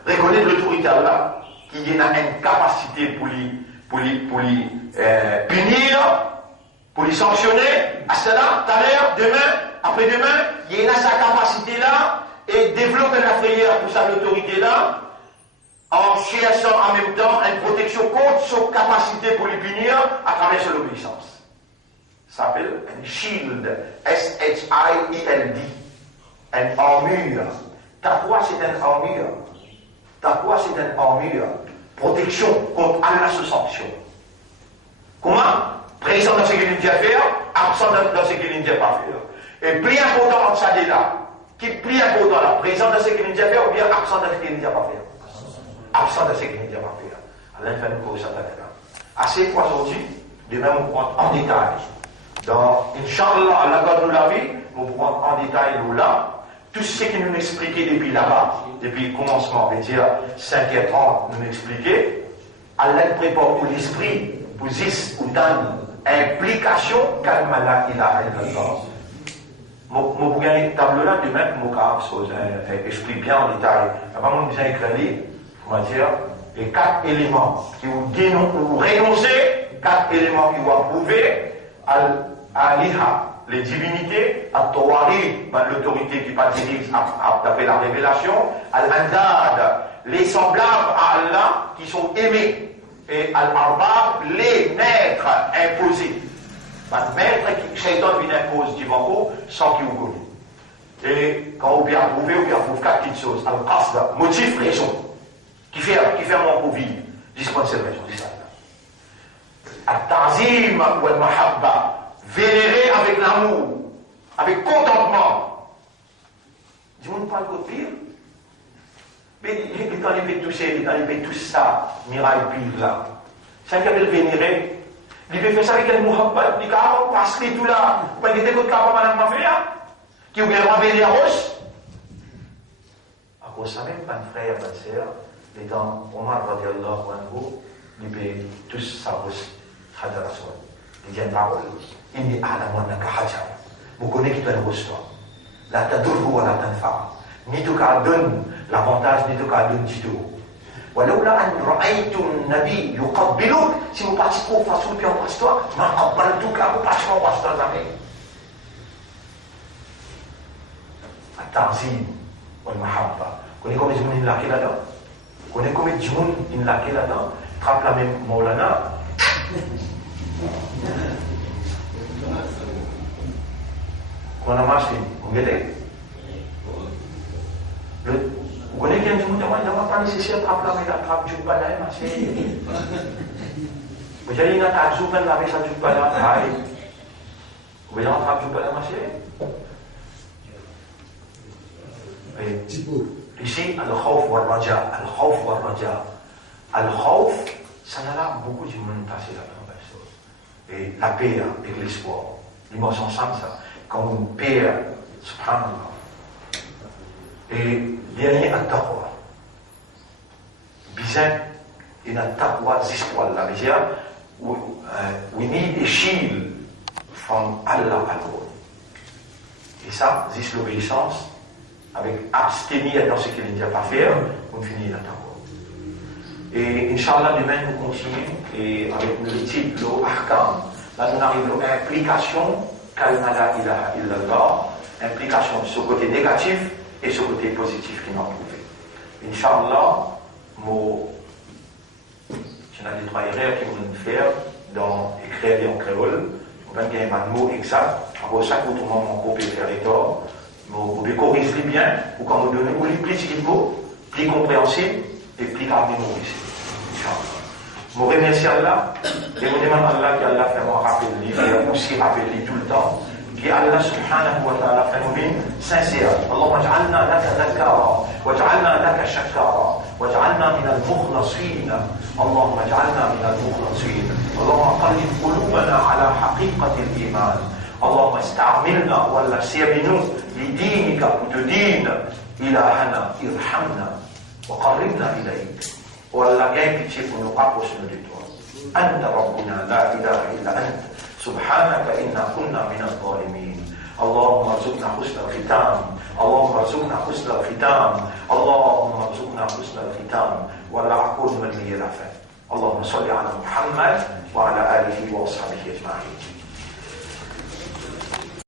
Reconnaître l'autorité là, qui a une capacité pour les punir, pour les sanctionner. À cela, tout à l'heure, demain, après-demain, il y a sa capacité là et développe la frayeur pour sa autorité là, en cherchant en même temps une protection contre sa capacité pour les punir à travers son obéissance. Ça s'appelle un shield, S-H-I-E-L-D, une armure. Taqwa, c'est une armure. Taqwa, c'est une armure. Protection contre Allah se sanction. Comment? Présent dans ce qu'il ne dit à faire, absent dans ce qu'il ne dit pas faire. Et plus important entre ça et là, qui est plus important là, présent dans ce qu'il ne dit à faire ou bien absent dans ce qu'il ne dit pas faire. Absent dans ce qu'il ne dit pas faire. Allah fait nous cause ça là. Assez pour aujourd'hui, demain on prend en détail. Dans Inch'Allah, Allah garde nous la vie, nous pourrons en détail nous là. Tout ce qui nous expliquait depuis là-bas, depuis le commencement, on va dire 5h30, nous expliquait, Allah prépare pour l'esprit, pour 10 ou dans implication, kalmala ilaha illallah. Mon bouquin tableau là, demain, mon cas, explique bien en détail. Avant, on nous a éclairé, comment dire, les 4 éléments qui vous renoncez, 4 éléments qui vous approuvez, al-aliha. Les divinités, At-Tawari, l'autorité qui participe d'après la révélation, Al-Andad, les semblables à Allah qui sont aimés, et Al-Arbab, les maîtres imposés. Le maître qui Shaitan vient impose du banco sans qu'il vous connaisse. Et quand vous bien approuvé, vous bien approuve 4 petites choses. Al-Qasda, motif, raison, qui fait mon pour vivre. Dispensez raison, c'est ça. Al-Ta'zim ou Al-Mahabba. Vénérer avec l'amour, avec contentement. Du monde pas de pire. Mais il t'en est touché, il t'en est tout ça, miraille pire là. C'est qu'il avait le vénérer. Il fait ça avec un muhabbat, il dit ah, parce que tout là, pas qu'il était contre madame Mafia, qui oublie de vénérer à roche. À cause ça même, pas de frère, pas de sœur, les temps, Omar radiallahu anhu, il fait tous sa roche, Khadra Soul. Il dit une parole. إني أعلم أنك حجر مكونك تنغسطا لا تضر ولا تنفع ni tu donne l'avantage ni tu donne du tout ولولا أن رأيت النبي يقبلك si vous partez pour faire souper en passe-toi ما قبلتك أبو باشا en passe-toi jamais التعظيم والمحبة connaissez comme ils ont une là-dedans connaissez comme ils ont une là-dedans trappe la même Maulana On a marché, vous voyez? Vous connaissez quelqu'un qui me dit, il n'y a pas nécessaire d'attraper la trappe du balai, marché. Vous avez une attaque, vous pouvez laver ça du balai, vous voyez la trappe du balai, marché? Ici, al-khawf wa raja, al-khawf wa raja. Al-khawf, ça n'a beaucoup de monde passer la première chose. Et la paix et l'espoir. L'émotion simple, ça. Quand on perd, subhanallah. Et dernier, at-taqwa. Bizarre, il y a taqwa d'espoir. La misère, we need a shield from Allah alone. Et ça, c'est l'obéissance. Avec abstenir dans ce qu'il ne doit pas faire, on finit la taqwa. Et Inch'Allah, demain, nous continuons, et avec le titre, l'ahkam. Là, nous arrivons à l'implication, kalma la ilaha illallah, implication de ce côté négatif et ce côté positif qui m'a trouvé. Inch'Allah, je n'ai pas des trois erreurs qui vont faire dans écrire en créole. On va gagner un mot exact. Après ça, quand on m'a coupé faire les torts, vous corrigez bien, ou quand vous donnez, vous les plus beau, plus compréhensible et plus à mémoriser. Inch'Allah. Je remercie Allah, et je demande à Allah qu'Allah fait moi rappeler, et aussi rappeler tout le temps, qu'Allah subhanahu wa ta'ala fait nous sincère. Allahumma ja'alna laka dhakara, wa ja'alna laka shakara, wa ja'alna min al-mukhlasin. Allahumma ja'alna min al-mukhlasin. Allahumma qallib qulubana ala haqiqati al-iman. اللهم استعملنا ولا سيبنوا لدينك وتدين إلهنا ارحمنا وقربنا إليك ولا جاي بتشوف نقاط وسندتوا أنت ربنا لا إله إلا أنت سبحانك إنا كنا من الظالمين اللهم ارزقنا حسن الختام اللهم ارزقنا حسن الختام اللهم ارزقنا حسن الختام ولا أقول من لي رفع اللهم صل على محمد وعلى آله وأصحابه أجمعين